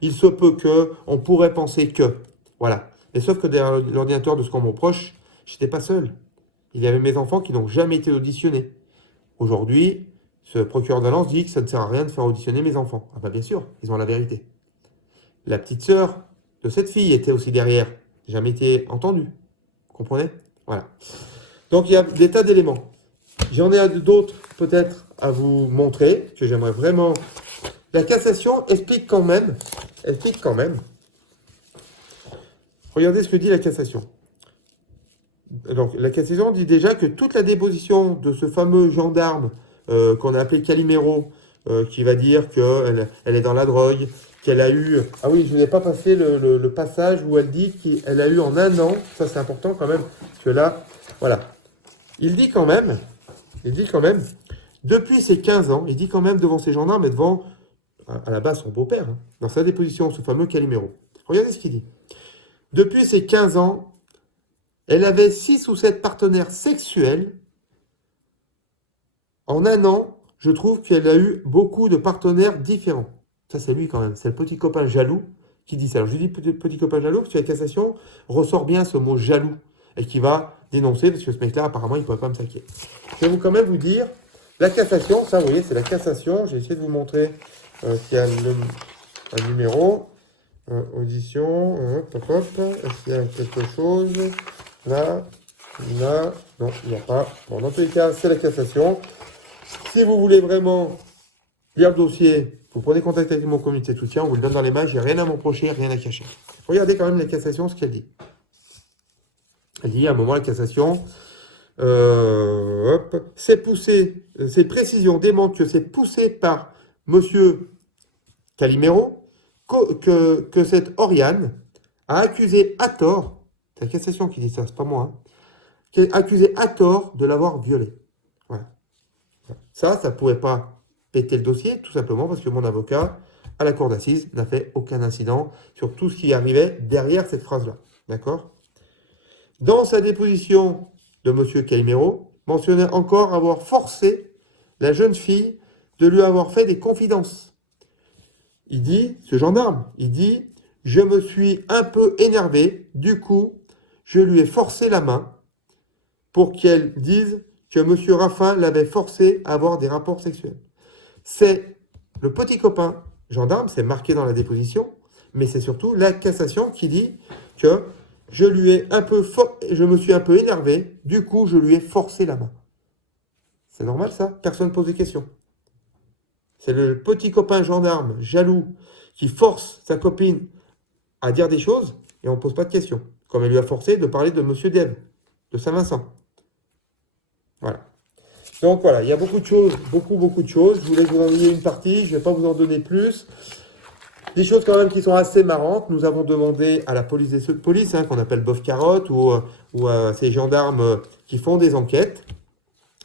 il se peut que, on pourrait penser que. Voilà. Mais sauf que derrière l'ordinateur de ce qu'on me reproche, j'étais pas seul. Il y avait mes enfants qui n'ont jamais été auditionnés. Aujourd'hui, ce procureur d'Alens dit que ça ne sert à rien de faire auditionner mes enfants. Ah bah bien sûr, ils ont la vérité. La petite sœur de cette fille était aussi derrière. Jamais été entendue. Vous comprenez? Voilà. Donc il y a des tas d'éléments. J'en ai d'autres peut-être à vous montrer, que j'aimerais vraiment. La cassation explique quand même. Regardez ce que dit la cassation. Donc la cassation dit déjà que toute la déposition de ce fameux gendarme qu'on a appelé Calimero, qui va dire qu'elle est dans la drogue, qu'elle a eu... Ah oui, je n'ai pas passé le passage où elle dit qu'elle a eu en 1 an, ça c'est important quand même, parce que là, voilà. Il dit quand même, depuis ses 15 ans, il dit quand même devant ces gendarmes et devant, à la base, son beau-père, hein, dans sa déposition, ce fameux Calimero. Regardez ce qu'il dit. Depuis ses 15 ans, elle avait 6 ou 7 partenaires sexuels. En 1 an, je trouve qu'elle a eu beaucoup de partenaires différents. Ça, c'est lui quand même. C'est le petit copain jaloux qui dit ça. Alors, je lui dis petit copain jaloux parce que la cassation ressort bien ce mot jaloux et qui va dénoncer parce que ce mec-là, apparemment, il ne pourrait pas me saquer. Je vais quand même vous dire la cassation. Ça, vous voyez, c'est la cassation. J'ai essayé de vous montrer qu'il y a un numéro. Audition. Est-ce qu'il y a quelque chose là, non, il n'y a pas. Bon, dans tous les cas, c'est la cassation. Si vous voulez vraiment lire le dossier, vous prenez contact avec mon comité de soutien, on vous le donne dans les mains, j'ai rien à m'approcher, rien à cacher. Regardez quand même la cassation, ce qu'elle dit. Elle dit à un moment, la cassation, c'est poussé, ces précisions démontrent que c'est poussé par monsieur Calimero, que cette Oriane a accusé à tort, c'est la cassation qui dit ça, c'est pas moi, hein, qui est accusé à tort de l'avoir violée. Voilà. Ça ne pouvait pas péter le dossier, tout simplement parce que mon avocat, à la cour d'assises, n'a fait aucun incident sur tout ce qui arrivait derrière cette phrase-là. D'accord? Dans sa déposition de M. Calimero, mentionnait encore avoir forcé la jeune fille de lui avoir fait des confidences. Il dit, ce gendarme, il dit, je me suis un peu énervé, du coup, je lui ai forcé la main pour qu'elle dise que M. Raffin l'avait forcé à avoir des rapports sexuels. C'est le petit copain gendarme, c'est marqué dans la déposition, mais c'est surtout la cassation qui dit que je me suis un peu énervé, du coup je lui ai forcé la main. C'est normal ça? Personne ne pose des questions. C'est le petit copain gendarme jaloux qui force sa copine à dire des choses et on ne pose pas de questions. Comme elle lui a forcé de parler de M. Diev, de Saint-Vincent. Voilà. Donc voilà, il y a beaucoup de choses, beaucoup de choses. Je voulais vous en donner une partie, je ne vais pas vous en donner plus. Des choses quand même qui sont assez marrantes. Nous avons demandé à la police des police, hein, qu'on appelle Bof Carotte, ou à ces gendarmes qui font des enquêtes.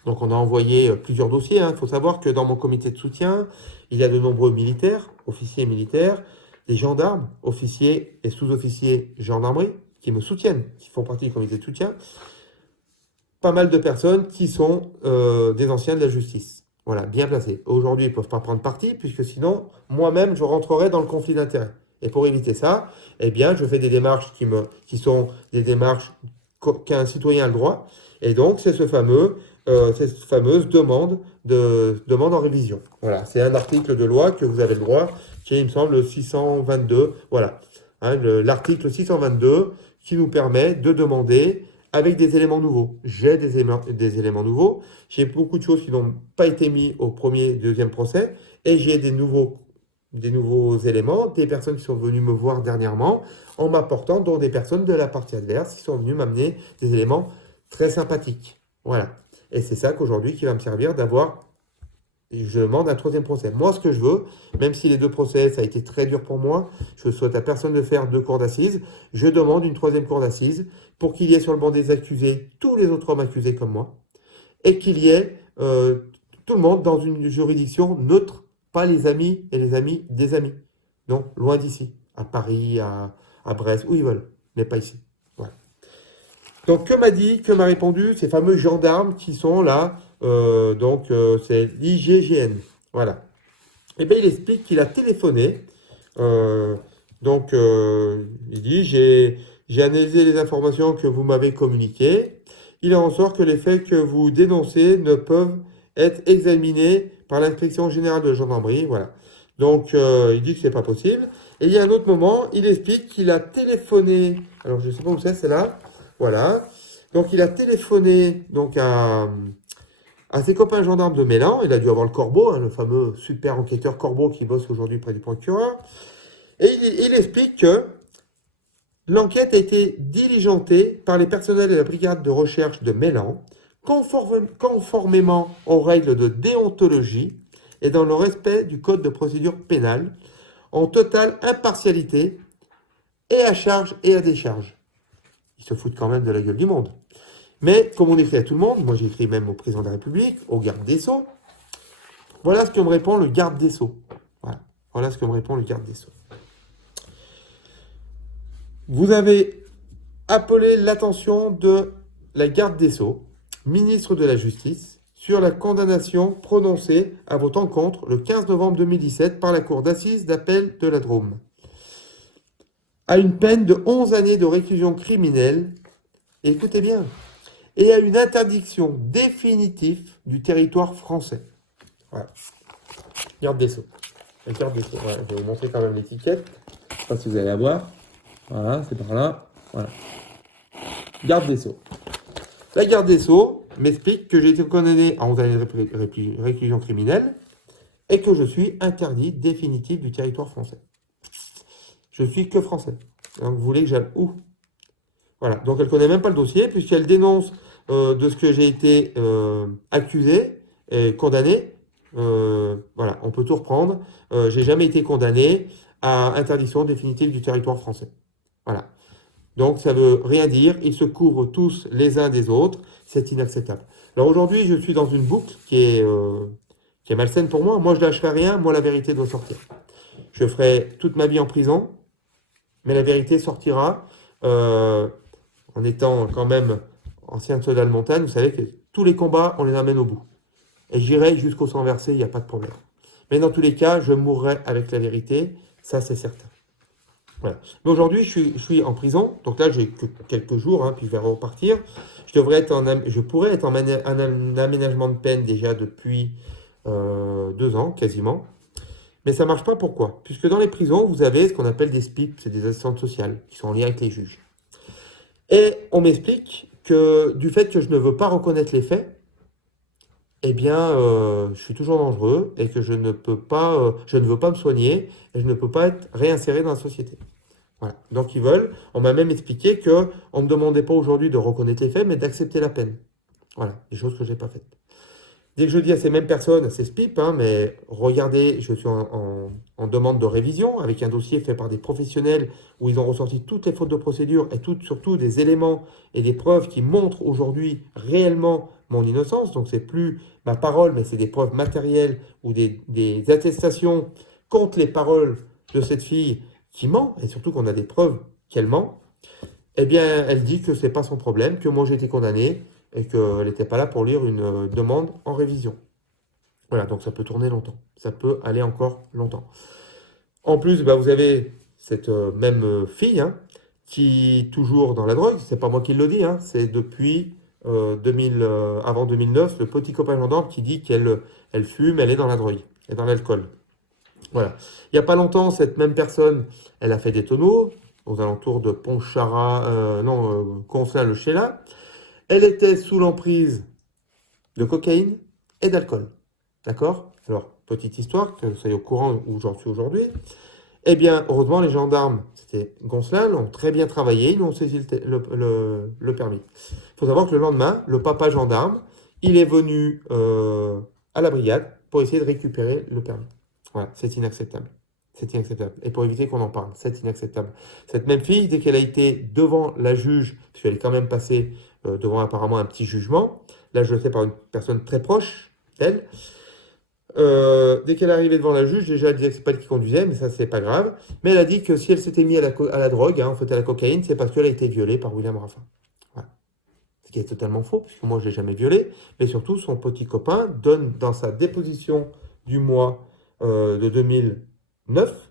Donc on a envoyé plusieurs dossiers. Il faut savoir que dans mon comité de soutien, il y a de nombreux militaires, officiers militaires, des gendarmes, officiers et sous-officiers gendarmerie qui me soutiennent, qui font partie du comité de soutien. Pas mal de personnes qui sont des anciens de la justice. Voilà, bien placés. Aujourd'hui, ils ne peuvent pas prendre parti, puisque sinon, moi-même, je rentrerai dans le conflit d'intérêts. Et pour éviter ça, eh bien, je fais des démarches qui sont des démarches qu'un citoyen a le droit. Et donc, c'est cette fameuse demande en révision. Voilà, c'est un article de loi que vous avez le droit, qui est, il me semble, le 622. Voilà, hein, l'article 622 qui nous permet de demander avec des éléments nouveaux. J'ai des éléments nouveaux. J'ai beaucoup de choses qui n'ont pas été mis au premier, deuxième procès. Et j'ai des nouveaux éléments, des personnes qui sont venues me voir dernièrement en m'apportant, dont des personnes de la partie adverse qui sont venues m'amener des éléments très sympathiques. Voilà. Et c'est ça qu'aujourd'hui qui va me servir d'avoir, je demande un troisième procès. Moi, ce que je veux, même si les deux procès, ça a été très dur pour moi, je souhaite à personne de faire deux cours d'assises, je demande une troisième cour d'assises pour qu'il y ait sur le banc des accusés tous les autres hommes accusés comme moi, et qu'il y ait tout le monde dans une juridiction neutre, pas les amis et les amis des amis. Non, loin d'ici, à Paris, à Brest, où ils veulent, mais pas ici. Voilà. Donc, que m'a répondu ces fameux gendarmes qui sont là, c'est l'IGGN. Voilà. Et bien, il explique qu'il a téléphoné. Il dit, j'ai analysé les informations que vous m'avez communiquées. Il en ressort que les faits que vous dénoncez ne peuvent être examinés par l'inspection générale de gendarmerie. Voilà. Donc, il dit que c'est pas possible. Et il y a un autre moment, il explique qu'il a téléphoné. Alors, je ne sais pas où c'est là. Voilà. Donc, il a téléphoné à ses copains gendarmes de Mélan. Il a dû avoir le Corbeau, hein, le fameux super enquêteur Corbeau qui bosse aujourd'hui près du procureur. Et il explique que l'enquête a été diligentée par les personnels de la brigade de recherche de Mélan, conformément aux règles de déontologie et dans le respect du code de procédure pénale, en totale impartialité et à charge et à décharge. Ils se foutent quand même de la gueule du monde. Mais comme on écrit à tout le monde, moi j'écris même au président de la République, au garde des Sceaux, voilà ce que me répond le garde des Sceaux. Voilà ce que me répond le garde des Sceaux. Vous avez appelé l'attention de la garde des Sceaux, ministre de la Justice, sur la condamnation prononcée à votre encontre le 15 novembre 2017 par la Cour d'assises d'appel de la Drôme, à une peine de 11 années de réclusion criminelle, et écoutez bien, et à une interdiction définitive du territoire français. Voilà. Garde des Sceaux. La garde des Sceaux. Voilà, je vais vous montrer quand même l'étiquette. Je ne sais pas si vous allez la voir. Voilà, c'est par là. Voilà. Garde des Sceaux. La garde des Sceaux m'explique que j'ai été condamné à 11 années de réclusion criminelle et que je suis interdit définitif du territoire français. Je suis que français. Donc vous voulez que j'aille où? Voilà. Donc elle ne connaît même pas le dossier puisqu'elle dénonce de ce que j'ai été accusé et condamné. Voilà, on peut tout reprendre. J'ai jamais été condamné à interdiction définitive du territoire français. Voilà. Donc ça veut rien dire. Ils se couvrent tous les uns des autres. C'est inacceptable. Alors aujourd'hui, je suis dans une boucle qui est malsaine pour moi. Moi, je lâcherai rien. Moi, la vérité doit sortir. Je ferai toute ma vie en prison, mais la vérité sortira en étant quand même ancien soldat de montagne. Vous savez que tous les combats, on les amène au bout. Et j'irai jusqu'au sang versé, il n'y a pas de problème. Mais dans tous les cas, je mourrai avec la vérité. Ça, c'est certain. Voilà. Mais aujourd'hui, je suis en prison. Donc là, j'ai que quelques jours, puis je vais repartir. Je pourrais être en aménagement de peine déjà depuis 2 ans, quasiment. Mais ça ne marche pas. Pourquoi? Puisque dans les prisons, vous avez ce qu'on appelle des SPIP, c'est des assistantes sociales, qui sont en lien avec les juges. Et on m'explique que du fait que je ne veux pas reconnaître les faits, eh bien, je suis toujours dangereux et que je ne veux pas me soigner et je ne peux pas être réinséré dans la société. Voilà. Donc on m'a même expliqué qu'on ne me demandait pas aujourd'hui de reconnaître les faits, mais d'accepter la peine. Voilà, des choses que je n'ai pas faites. Dès que je dis à ces mêmes personnes, c'est SPIP, hein, mais regardez, je suis en demande de révision avec un dossier fait par des professionnels où ils ont ressorti toutes les fautes de procédure et surtout des éléments et des preuves qui montrent aujourd'hui réellement mon innocence. Donc, c'est plus ma parole, mais c'est des preuves matérielles ou des attestations contre les paroles de cette fille qui ment, et surtout qu'on a des preuves qu'elle ment. Eh bien, elle dit que c'est pas son problème, que moi j'ai été condamné et qu'elle n'était pas là pour lire une demande en révision. Voilà, donc ça peut tourner longtemps. Ça peut aller encore longtemps. En plus, bah, vous avez cette même fille hein, qui, toujours dans la drogue, c'est pas moi qui le dis, hein, c'est depuis 2000, avant 2009, le petit copain gendarme qui dit qu'elle fume, elle est dans la drogue et dans l'alcool. Voilà. Il n'y a pas longtemps, cette même personne, elle a fait des tonneaux aux alentours de Pontcharra, Conflans-le-Sheila. Elle était sous l'emprise de cocaïne et d'alcool. D'accord? Alors, petite histoire, que vous soyez au courant où j'en suis aujourd'hui. Eh bien, heureusement, les gendarmes, c'était Gonslin, ont très bien travaillé, ils nous ont saisi le permis. Il faut savoir que le lendemain, le papa gendarme, il est venu à la brigade pour essayer de récupérer le permis. Voilà, c'est inacceptable. C'est inacceptable. Et pour éviter qu'on en parle, c'est inacceptable. Cette même fille, dès qu'elle a été devant la juge, parce qu'elle est quand même passée devant apparemment un petit jugement, là je le sais par une personne très proche d'elle, dès qu'elle est arrivée devant la juge, déjà elle disait que c'est pas elle qui conduisait, mais ça c'est pas grave. Mais elle a dit que si elle s'était mise à la drogue, hein, en fait à la cocaïne, c'est parce qu'elle a été violée par William Raffin. Voilà. Ce qui est totalement faux, puisque moi je l'ai jamais violée. Mais surtout, son petit copain donne dans sa déposition du mois de 2009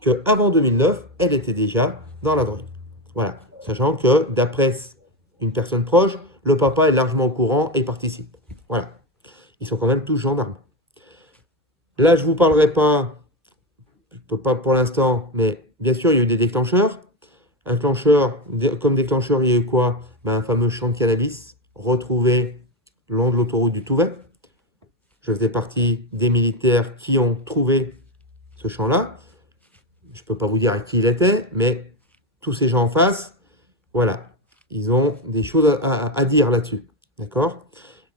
qu'avant 2009, elle était déjà dans la drogue. Voilà. Sachant que d'après une personne proche, le papa est largement au courant et participe. Voilà. Ils sont quand même tous gendarmes. Là, je ne vous parlerai pas, je peux pas pour l'instant, mais bien sûr, il y a eu des déclencheurs. Comme déclencheur, il y a eu quoi? Ben, un fameux champ de cannabis retrouvé le long de l'autoroute du Touvet. Je faisais partie des militaires qui ont trouvé ce champ-là. Je ne peux pas vous dire à qui il était, mais tous ces gens en face, voilà, ils ont des choses à dire là-dessus. D'accord?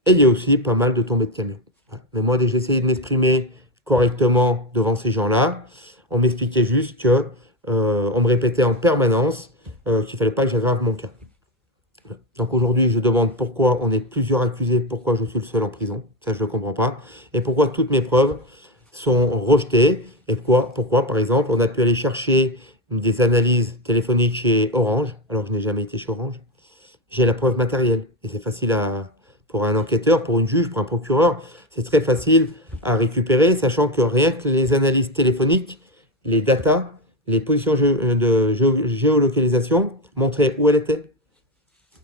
Et il y a aussi pas mal de tombées de camions. Voilà. Mais moi, dès que j'ai essayé de m'exprimer correctement devant ces gens-là, on m'expliquait juste que, on me répétait en permanence qu'il ne fallait pas que j'aggrave mon cas. Voilà. Donc aujourd'hui, je demande pourquoi on est plusieurs accusés, pourquoi je suis le seul en prison. Ça, je ne le comprends pas. Et pourquoi toutes mes preuves sont rejetées. Et pourquoi, par exemple, on a pu aller chercher des analyses téléphoniques chez Orange, alors que je n'ai jamais été chez Orange. J'ai la preuve matérielle. Et c'est facile pour un enquêteur, pour une juge, pour un procureur, c'est très facile à récupérer, sachant que rien que les analyses téléphoniques, les datas, les positions de géolocalisation montraient où elle était,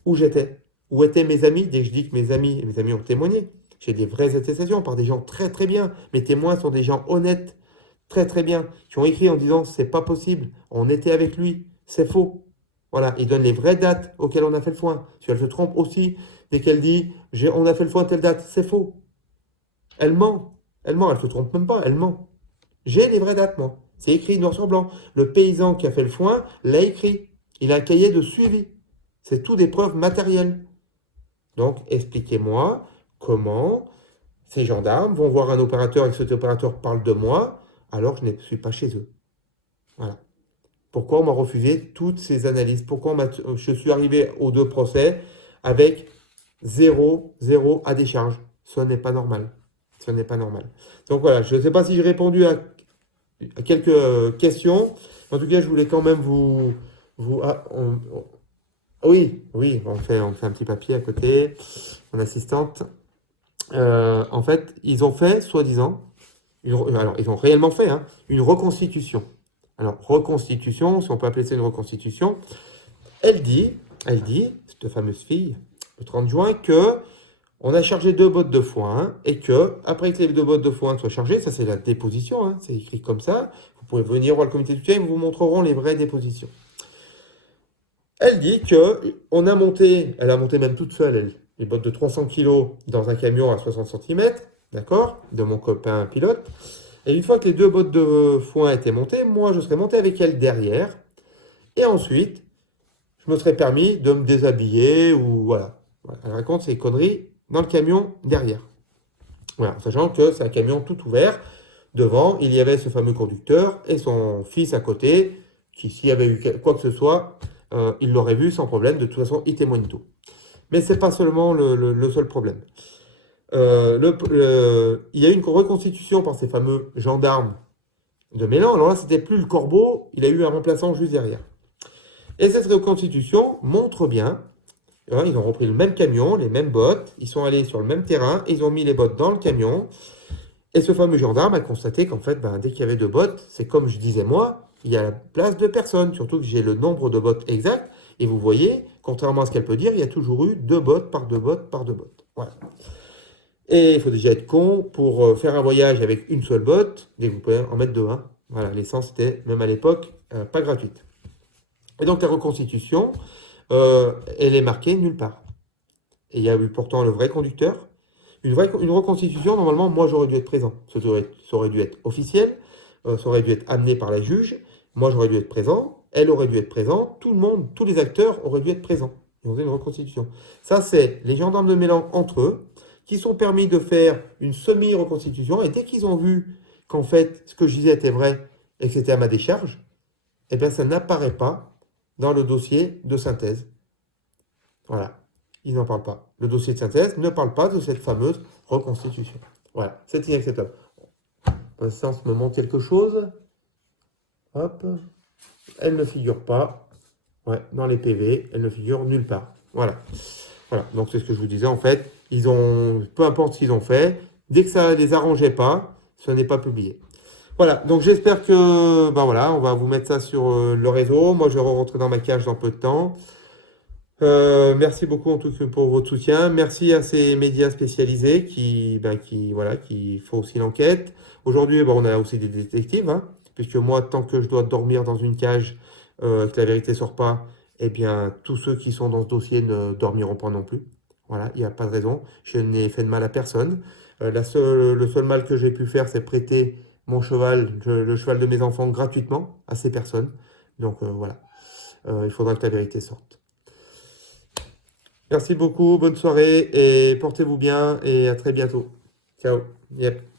où j'étais, où étaient mes amis. Dès que je dis que mes amis ont témoigné, j'ai des vraies attestations par des gens très très bien. Mes témoins sont des gens honnêtes, très très bien, qui ont écrit en disant c'est pas possible, on était avec lui, c'est faux. Voilà, ils donnent les vraies dates auxquelles on a fait le foin. Si elle se trompe aussi, dès qu'elle dit on a fait le foin à telle date, c'est faux. Elle ment. Elle ment, elle se trompe même pas, elle ment. J'ai les vraies dates, moi. C'est écrit noir sur blanc. Le paysan qui a fait le foin l'a écrit. Il a un cahier de suivi. C'est tout des preuves matérielles. Donc, expliquez-moi comment ces gendarmes vont voir un opérateur et que cet opérateur parle de moi alors que je ne suis pas chez eux. Voilà. Pourquoi on m'a refusé toutes ces analyses? Pourquoi je suis arrivé aux deux procès avec zéro à décharge? Ce n'est pas normal. Ce n'est pas normal. Donc voilà, je ne sais pas si j'ai répondu à quelques questions. En tout cas, je voulais quand même oui, on fait un petit papier à côté. Mon assistante. En fait, ils ont fait, soi-disant, alors ils ont réellement fait hein, une reconstitution. Alors, reconstitution, si on peut appeler ça une reconstitution, elle dit, cette fameuse fille, le 30 juin, que on a chargé 2 bottes de foin et que, après que les 2 bottes de foin soient chargées, ça c'est la déposition, hein, c'est écrit comme ça, vous pouvez venir voir le comité de soutien, ils vous montreront les vraies dépositions. Elle dit que elle a monté même toute seule, elle, les bottes de 300 kg dans un camion à 60 cm, d'accord, de mon copain pilote. Et une fois que les 2 bottes de foin étaient montées, moi je serais monté avec elle derrière. Et ensuite, je me serais permis de me déshabiller ou voilà. Elle raconte ces conneries dans le camion derrière. Voilà, en sachant que c'est un camion tout ouvert. Devant, il y avait ce fameux conducteur et son fils à côté, qui, s'il y avait eu quoi que ce soit, il l'aurait vu sans problème. De toute façon, il témoigne tout. Mais c'est pas seulement le seul problème. Il y a eu une reconstitution par ces fameux gendarmes de Mélan. Alors là, c'était plus le corbeau, il a eu un remplaçant juste derrière. Et cette reconstitution montre bien, ils ont repris le même camion, les mêmes bottes, ils sont allés sur le même terrain, ils ont mis les bottes dans le camion. Et ce fameux gendarme a constaté qu'en fait, dès qu'il y avait deux bottes, c'est comme je disais moi, il y a la place de personnes, surtout que j'ai le nombre de bottes exact. Et vous voyez, contrairement à ce qu'elle peut dire, il y a toujours eu deux bottes par deux bottes par deux bottes. Voilà. Et il faut déjà être con pour faire un voyage avec une seule botte, dès que vous pouvez en mettre deux. Hein. Voilà, l'essence était, même à l'époque, pas gratuite. Et donc la reconstitution, elle est marquée nulle part. Et il y a eu pourtant le vrai conducteur. Une reconstitution, normalement, moi j'aurais dû être présent. Ça aurait dû être officiel, ça aurait dû être amené par la juge. Moi j'aurais dû être présent, elle aurait dû être présente, tout le monde, tous les acteurs auraient dû être présents. Et on faisait une reconstitution. Ça, c'est les gendarmes de Mélan entre eux qui sont permis de faire une semi-reconstitution. Et dès qu'ils ont vu qu'en fait, ce que je disais était vrai et que c'était à ma décharge, eh bien ça n'apparaît pas dans le dossier de synthèse. Voilà. Ils n'en parlent pas. Le dossier de synthèse ne parle pas de cette fameuse reconstitution. Voilà, c'est inacceptable. Sens me montre quelque chose. Hop. Elle ne figure pas. Ouais, dans les PV, elle ne figure nulle part. Voilà. Voilà. Donc c'est ce que je vous disais. En fait, peu importe ce qu'ils ont fait, dès que ça ne les arrangeait pas, ce n'est pas publié. Voilà. Donc j'espère que, voilà, on va vous mettre ça sur le réseau. Moi, je vais rentrer dans ma cage dans peu de temps. Merci beaucoup en tout cas pour votre soutien. Merci à ces médias spécialisés qui font aussi l'enquête. Aujourd'hui, on a aussi des détectives, hein, puisque moi, tant que je dois dormir dans une cage, que la vérité sort pas, eh bien, tous ceux qui sont dans ce dossier ne dormiront pas non plus. Voilà, il n'y a pas de raison. Je n'ai fait de mal à personne. Le seul mal que j'ai pu faire, c'est prêter mon cheval, le cheval de mes enfants, gratuitement à ces personnes. Donc voilà, il faudra que la vérité sorte. Merci beaucoup, bonne soirée et portez-vous bien et à très bientôt. Ciao. Yep.